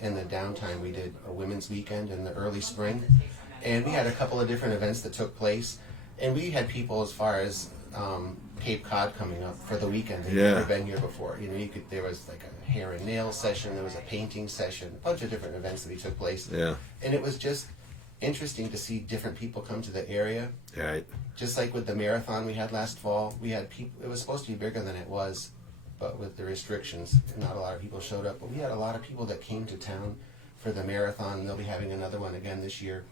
in the downtime, we did a women's weekend in the early spring, and we had a couple of different events that took place, and we had people as far as Cape Cod coming up for the weekend. They'd never been here before. You know, there was like a hair and nail session, there was a painting session, a bunch of different events that took place. Yeah. And it was just interesting to see different people come to the area. Right. Just like with the marathon we had last fall, we had people. It was supposed to be bigger than it was, but with the restrictions, not a lot of people showed up. But we had a lot of people that came to town for the marathon. They'll be having another one again this year.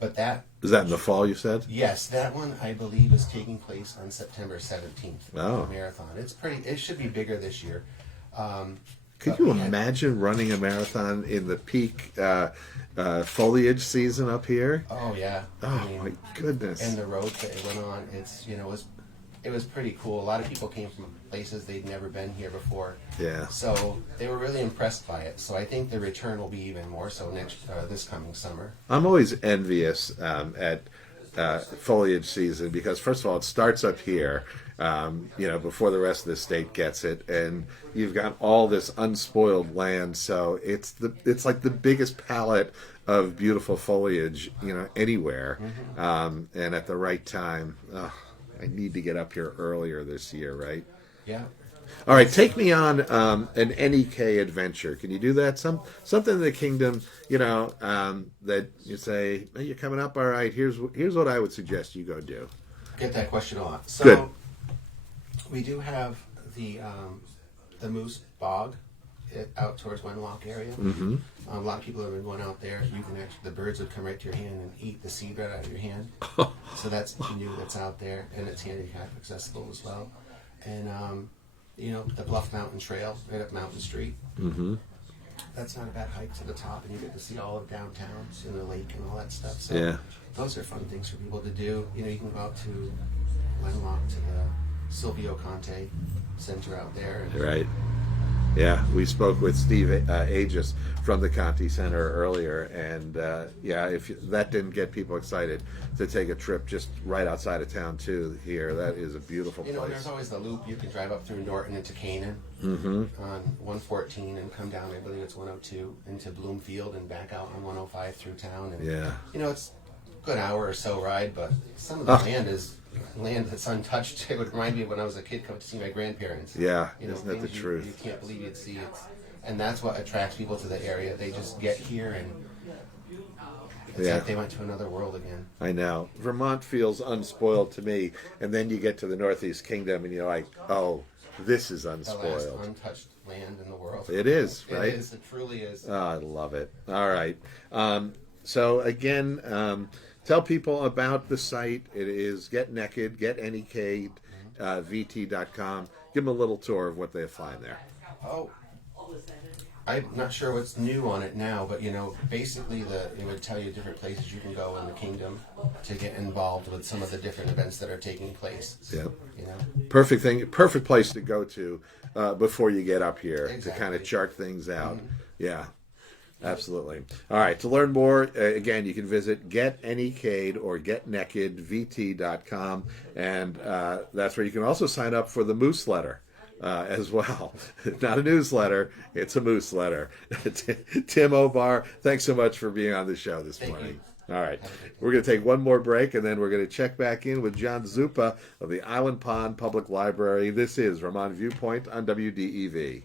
But that... Is that in the fall, you said? Yes, that one, I believe, is taking place on September 17th. Oh. The marathon. It should be bigger this year. Could you imagine running a marathon in the peak foliage season up here? Oh, yeah. Oh, my goodness. And the roads that it went on, it was pretty cool. A lot of people came from places they'd never been here before. Yeah. So they were really impressed by it. So I think the return will be even more so this coming summer. I'm always envious at foliage season because, first of all, it starts up here, before the rest of the state gets it, and you've got all this unspoiled land. So it's like the biggest palette of beautiful foliage, anywhere, and at the right time. I need to get up here earlier this year, right? Yeah. All right, take me on an NEK adventure. Can you do that? Something in the kingdom, that you say, hey, you're coming up. All right, here's what I would suggest you go do. Get that question a lot. So Good. We do have the Moose Bog out towards Wenlock area. Mm-hmm. A lot of people have been going out there. You can the birds would come right to your hand and eat the seed right out of your hand. So that's new. That's out there, and it's handicap accessible as well. And the Bluff Mountain Trail right up Mountain Street. Mm-hmm. That's not a bad hike to the top, and you get to see all of downtown and the lake and all that stuff. So Yeah. those are fun things for people to do. You can go out to Wenlock to the Silvio Conte Center out there. And Right. Yeah, we spoke with Steve Aegis from the Conti Center earlier, and if that didn't get people excited to take a trip just right outside of town too, here, that is a beautiful place. There's always the loop. You can drive up through Norton into Canaan on 114 and come down, I believe it's 102, into Bloomfield and back out on 105 through town. And, it's a good hour or so ride, but some of the land is land that's untouched. It would remind me of when I was a kid coming to see my grandparents. Yeah, isn't that the truth? You can't believe you'd see it. And that's what attracts people to the area. They just get here and it's like they went to another world again. I know. Vermont feels unspoiled to me, and then you get to the Northeast Kingdom and you're like, oh, this is unspoiled. The last untouched land in the world. It is, right? It is. It truly is. Oh, I love it. All right. So again, tell people about the site. It is Get Naked, VT.com. Give them a little tour of what they find there. Oh, I'm not sure what's new on it now, but basically it would tell you different places you can go in the kingdom to get involved with some of the different events that are taking place. Yeah. Perfect place to go to before you get up here to kind of chart things out. Mm-hmm. Yeah. Absolutely. All right. To learn more, again, you can visit GetNeked or GetNakedVT.com, and that's where you can also sign up for the Moose Letter as well. Not a newsletter, it's a Moose Letter. Tim Obar, thanks so much for being on the show this morning. All right. We're going to take one more break, and then we're going to check back in with John Zupa of the Island Pond Public Library. This is Vermont Viewpoint on WDEV.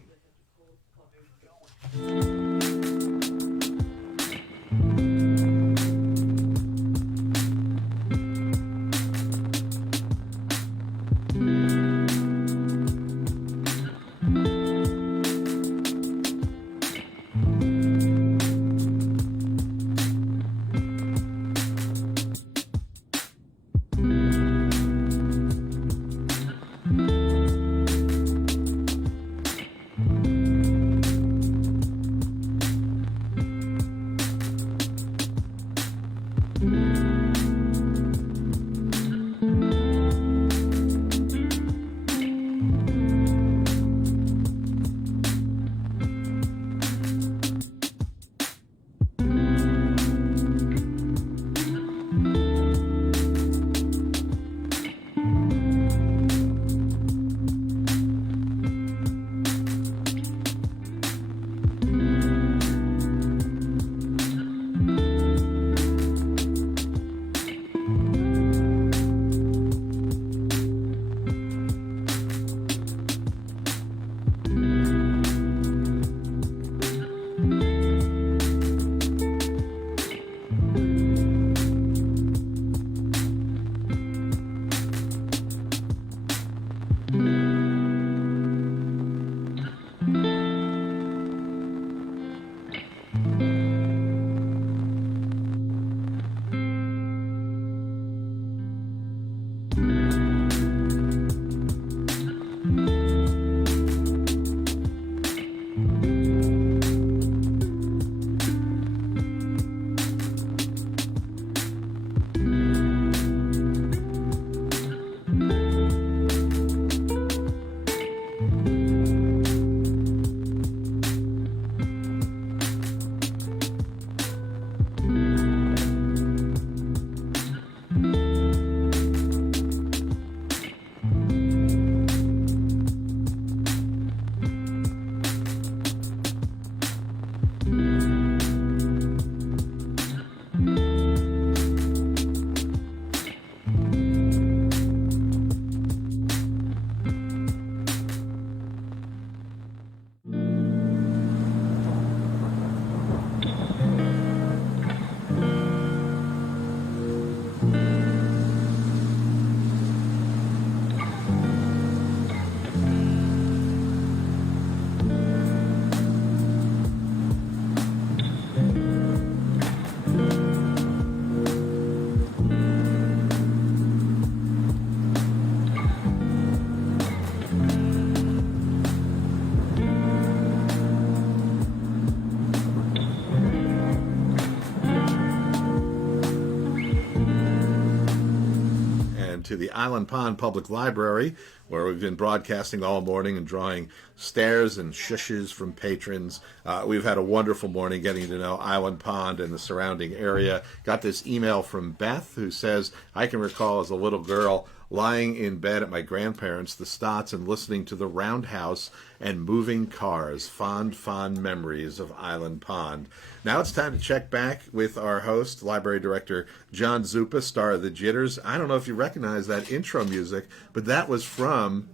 the Island Pond Public Library, where we've been broadcasting all morning and drawing stares and shushes from patrons. We've had a wonderful morning getting to know Island Pond and the surrounding area. Got this email from Beth, who says, I can recall as a little girl lying in bed at my grandparents', the Stotts, and listening to the roundhouse and moving cars. Fond, fond memories of Island Pond. Now it's time to check back with our host, Library Director John Zupa, star of The Jitters. I don't know if you recognize that intro music, but that was from...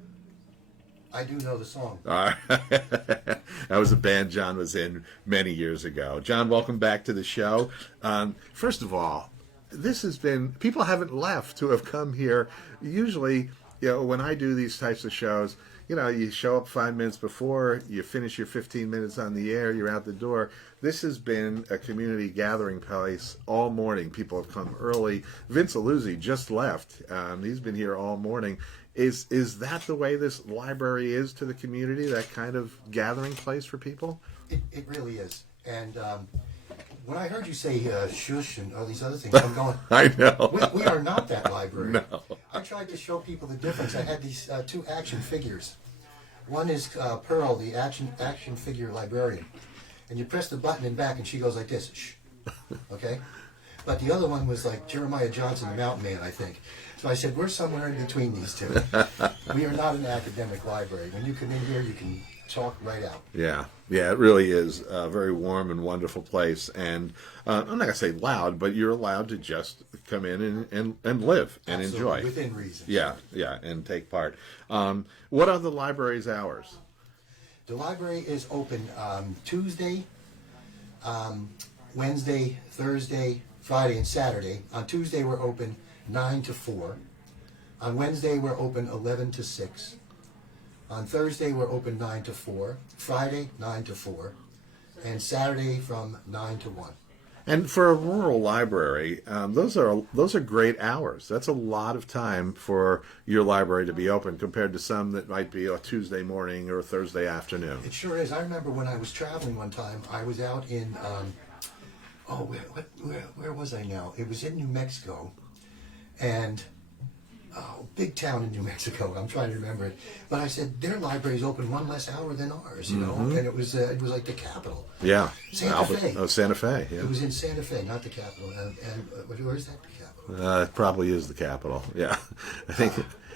I do know the song. That was a band John was in many years ago. John, welcome back to the show. First of all, this has been, people haven't left who have come here. Usually, when I do these types of shows, you show up 5 minutes before, you finish your 15 minutes on the air, you're out the door. This has been a community gathering place all morning. People have come early. Vince Aluzzi just left. He's been here all morning. Is that the way this library is to the community, that kind of gathering place for people? It really is. And when I heard you say shush and all these other things, I'm going, I know. We are not that library. No. I tried to show people the difference. I had these two action figures. One is Pearl, the action figure librarian. And you press the button in back and she goes like this, shh. Okay? But the other one was like Jeremiah Johnson, the Mountain Man, I think. So I said, we're somewhere in between these two. We are not an academic library. When you come in here, you can talk right out. Yeah, it really is a very warm and wonderful place. And I'm not going to say loud, but you're allowed to just come in and live and Absolutely, enjoy. within reason. Yeah, and take part. What are the library's hours? The library is open Tuesday, Wednesday, Thursday, Friday, and Saturday. On Tuesday, we're open 9 to 4. On Wednesday, we're open 11 to 6. On Thursday, we're open 9 to 4. Friday, 9 to 4. And Saturday from 9 to 1. And for a rural library, those are great hours. That's a lot of time for your library to be open compared to some that might be a Tuesday morning or a Thursday afternoon. It sure is. I remember when I was traveling one time, I was out in, where was I now? It was in New Mexico. And... big town in New Mexico. I'm trying to remember it, but I said their library's open one less hour than ours, and it was like the capital. Yeah, Santa Fe. Oh, Santa Fe. Yeah, it was in Santa Fe, not the capital. And where is that? The capital? It probably is the capital. Yeah, I think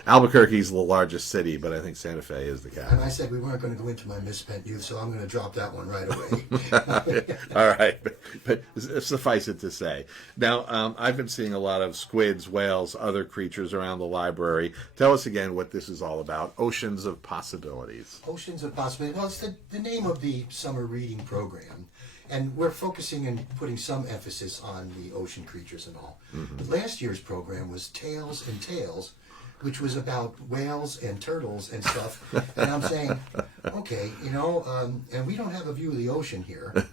Albuquerque's the largest city, but I think Santa Fe is the capital. And I said we weren't going to go into my misspent youth, so I'm going to drop that one right away. All right, but suffice it to say. Now, I've been seeing a lot of squids, whales, other creatures around the library. Tell us again what this is all about. Oceans of Possibilities. Oceans of Possibilities. Well, it's the name of the summer reading program. And we're focusing and putting some emphasis on the ocean creatures and all. Mm-hmm. Last year's program was Tales and Tales, which was about whales and turtles and stuff. And I'm saying, okay, and we don't have a view of the ocean here.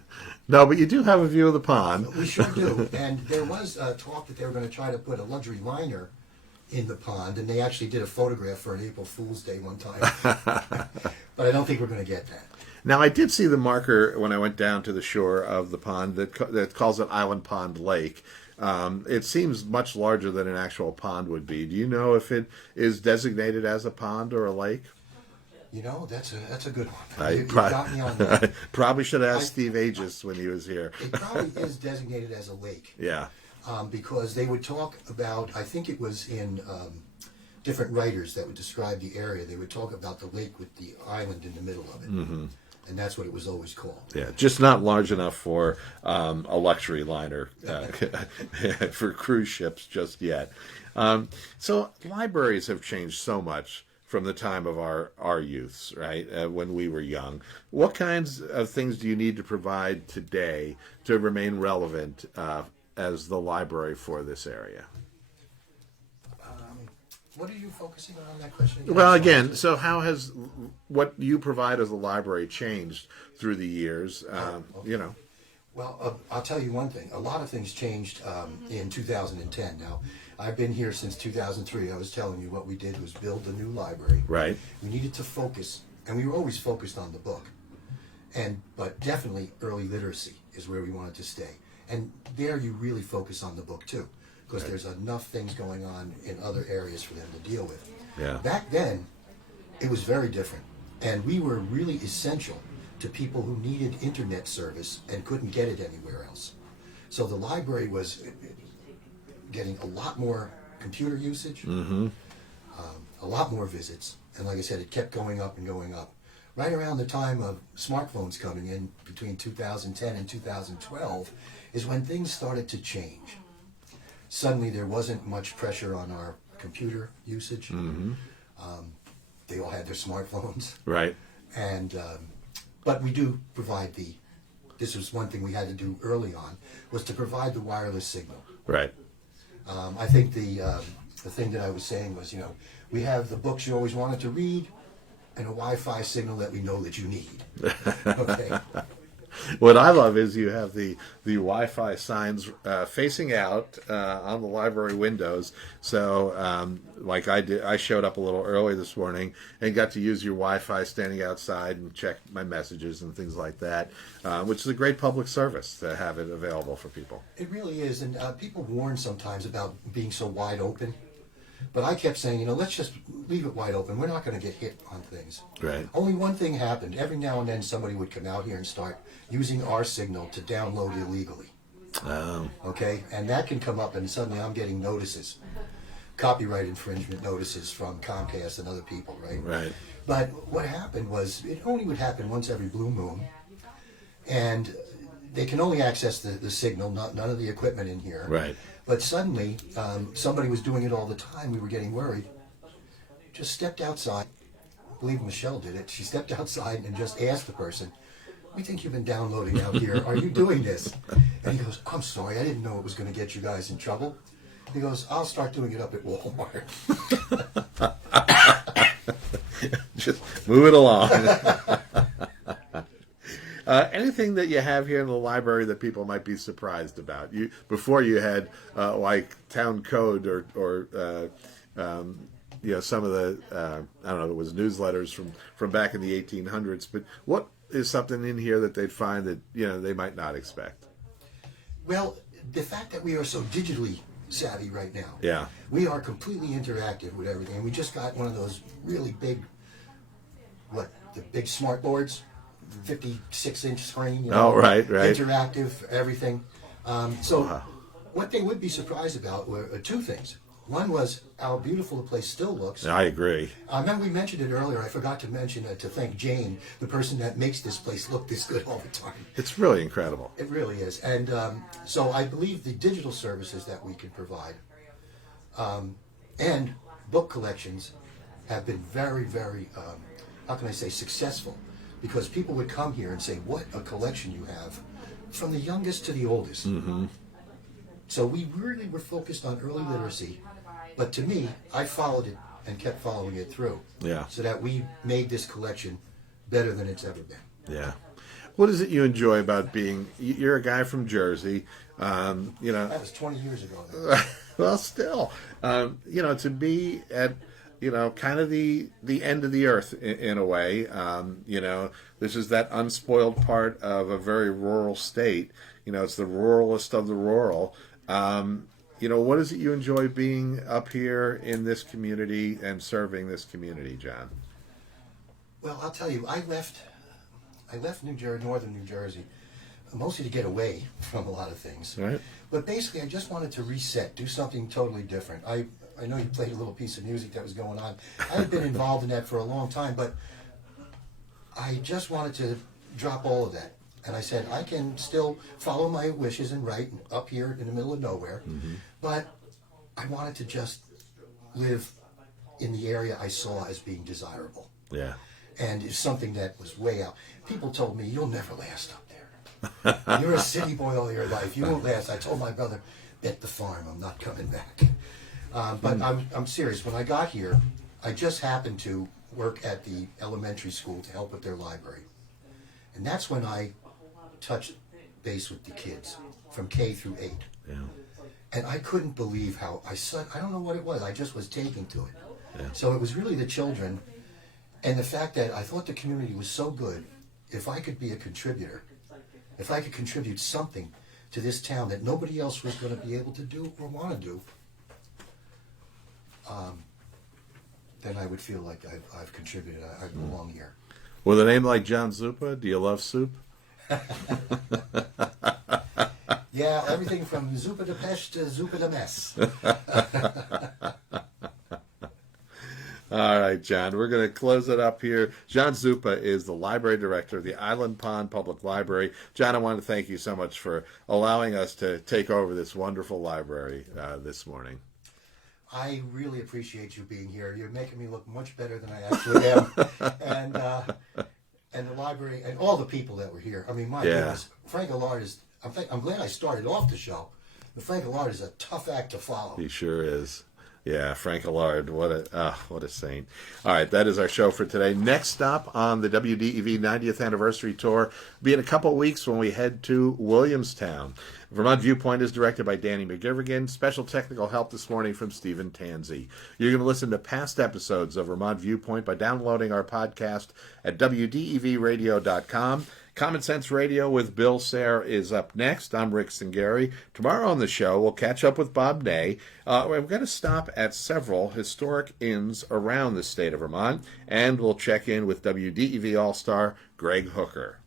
No, but you do have a view of the pond. We sure do. And there was talk that they were going to try to put a luxury liner in the pond, and they actually did a photograph for an April Fool's Day one time. But I don't think we're going to get that. Now, I did see the marker when I went down to the shore of the pond that calls it Island Pond Lake. It seems much larger than an actual pond would be. Do you know if it is designated as a pond or a lake? That's a good one. You got me on that. Probably should ask Steve Aegis when he was here. It probably is designated as a lake. Yeah. Because they would talk about, I think it was in different writers that would describe the area. They would talk about the lake with the island in the middle of it. Mm-hmm. And that's what it was always called. Yeah, just not large enough for a luxury liner for cruise ships just yet. So libraries have changed so much from the time of our youths, right, when we were young. What kinds of things do you need to provide today to remain relevant as the library for this area? What are you focusing on that question? Well, again, so how has what you provide as a library changed through the years? Okay. Well, I'll tell you one thing. A lot of things changed in 2010. Now, I've been here since 2003. I was telling you what we did was build the new library. Right. We needed to focus, and we were always focused on the book. But definitely early literacy is where we wanted to stay. And there you really focus on the book, too. because there's enough things going on in other areas for them to deal with. Yeah. Back then, it was very different, and we were really essential to people who needed internet service and couldn't get it anywhere else. So the library was getting a lot more computer usage, a lot more visits, and like I said, it kept going up and going up. Right around the time of smartphones coming in, between 2010 and 2012, is when things started to change. Suddenly there wasn't much pressure on our computer usage. They all had their smartphones. Right. And but we do provide this was one thing we had to do early on, was to provide the wireless signal. Right. I think the thing that I was saying was, we have the books you always wanted to read and a Wi-Fi signal that we know that you need. Okay. What I love is you have the Wi-Fi signs facing out on the library windows. So, like I did, I showed up a little early this morning and got to use your Wi-Fi standing outside and check my messages and things like that, which is a great public service to have it available for people. It really is, and people warn sometimes about being so wide open. But I kept saying, let's just leave it wide open. We're not going to get hit on things. Right. Only one thing happened. Every now and then somebody would come out here and start using our signal to download illegally. Oh. Okay? And that can come up, and suddenly I'm getting notices. Copyright infringement notices from Comcast and other people, right? Right. But what happened was, it only would happen once every blue moon. And they can only access the signal, none of the equipment in here. Right. But suddenly, somebody was doing it all the time. We were getting worried. Just stepped outside. I believe Michelle did it. She stepped outside and just asked the person, "We think you've been downloading out here. Are you doing this?" And he goes, "I'm sorry. I didn't know it was going to get you guys in trouble." He goes, "I'll start doing it up at Walmart." Just move it along. Anything that you have here in the library that people might be surprised about? Before you had like town code or some of the I don't know, it was newsletters from back in the 1800s. But what is something in here that they'd find that they might not expect? Well, the fact that we are so digitally savvy right now. Yeah. We are completely interactive with everything. We just got one of those really big, the big smart boards. 56-inch screen. Oh, right. Interactive, everything. What they would be surprised about were two things. One was how beautiful the place still looks. I agree. I remember we mentioned it earlier. I forgot to mention to thank Jane, the person that makes this place look this good all the time. It's really incredible. It really is. And so I believe the digital services that we can provide and book collections have been very, very, how can I say, successful. Because people would come here and say, "What a collection you have," from the youngest to the oldest. Mm-hmm. So we really were focused on early literacy. But to me, I followed it and kept following it through. Yeah. So that we made this collection better than it's ever been. Yeah. What is it you enjoy about being? You're a guy from Jersey. That was 20 years ago. Well, still, to be at kind of the end of the earth in a way. This is that unspoiled part of a very rural state. It's the ruralest of the rural. What is it you enjoy being up here in this community and serving this community, John? Well, I'll tell you, I left northern New Jersey, mostly to get away from a lot of things. Right. But basically, I just wanted to reset, do something totally different. I know you played a little piece of music that was going on. I had been involved in that for a long time, but I just wanted to drop all of that. And I said, I can still follow my wishes and write up here in the middle of nowhere, but I wanted to just live in the area I saw as being desirable. Yeah. And it's something that was way out. People told me, "You'll never last up there. You're a city boy all your life. You won't last." I told my brother, "Bet the farm, I'm not coming back." But I'm serious. When I got here, I just happened to work at the elementary school to help with their library. And that's when I touched base with the kids from K through 8. Yeah. And I couldn't believe how I don't know what it was. I just was taking to it. Yeah. So it was really the children and the fact that I thought the community was so good. If I could be a contributor, if I could contribute something to this town that nobody else was going to be able to do or want to do, then I would feel like I've contributed. I belong here. With a name like John Zupa, do you love soup? Yeah, everything from Zupa de Pesh to Zupa de Mess. All right, John, we're going to close it up here. John Zupa is the library director of the Island Pond Public Library. John, I want to thank you so much for allowing us to take over this wonderful library this morning. I really appreciate you being here. You're making me look much better than I actually am. And the library and all the people that were here. I mean, my goodness, Frank Allard is. I'm glad I started off the show. But Frank Allard is a tough act to follow. He sure is. Yeah, Frank Allard, what a saint. All right, that is our show for today. Next stop on the WDEV 90th anniversary tour will be in a couple of weeks when we head to Williamstown. Vermont Viewpoint is directed by Danny McGivergan. Special technical help this morning from Stephen Tanzi. You're going to listen to past episodes of Vermont Viewpoint by downloading our podcast at WDEVradio.com. Common Sense Radio with Bill Sayre is up next. I'm Rick Singari. Tomorrow on the show, we'll catch up with Bob Ney. We're going to stop at several historic inns around the state of Vermont, and we'll check in with WDEV All-Star Greg Hooker.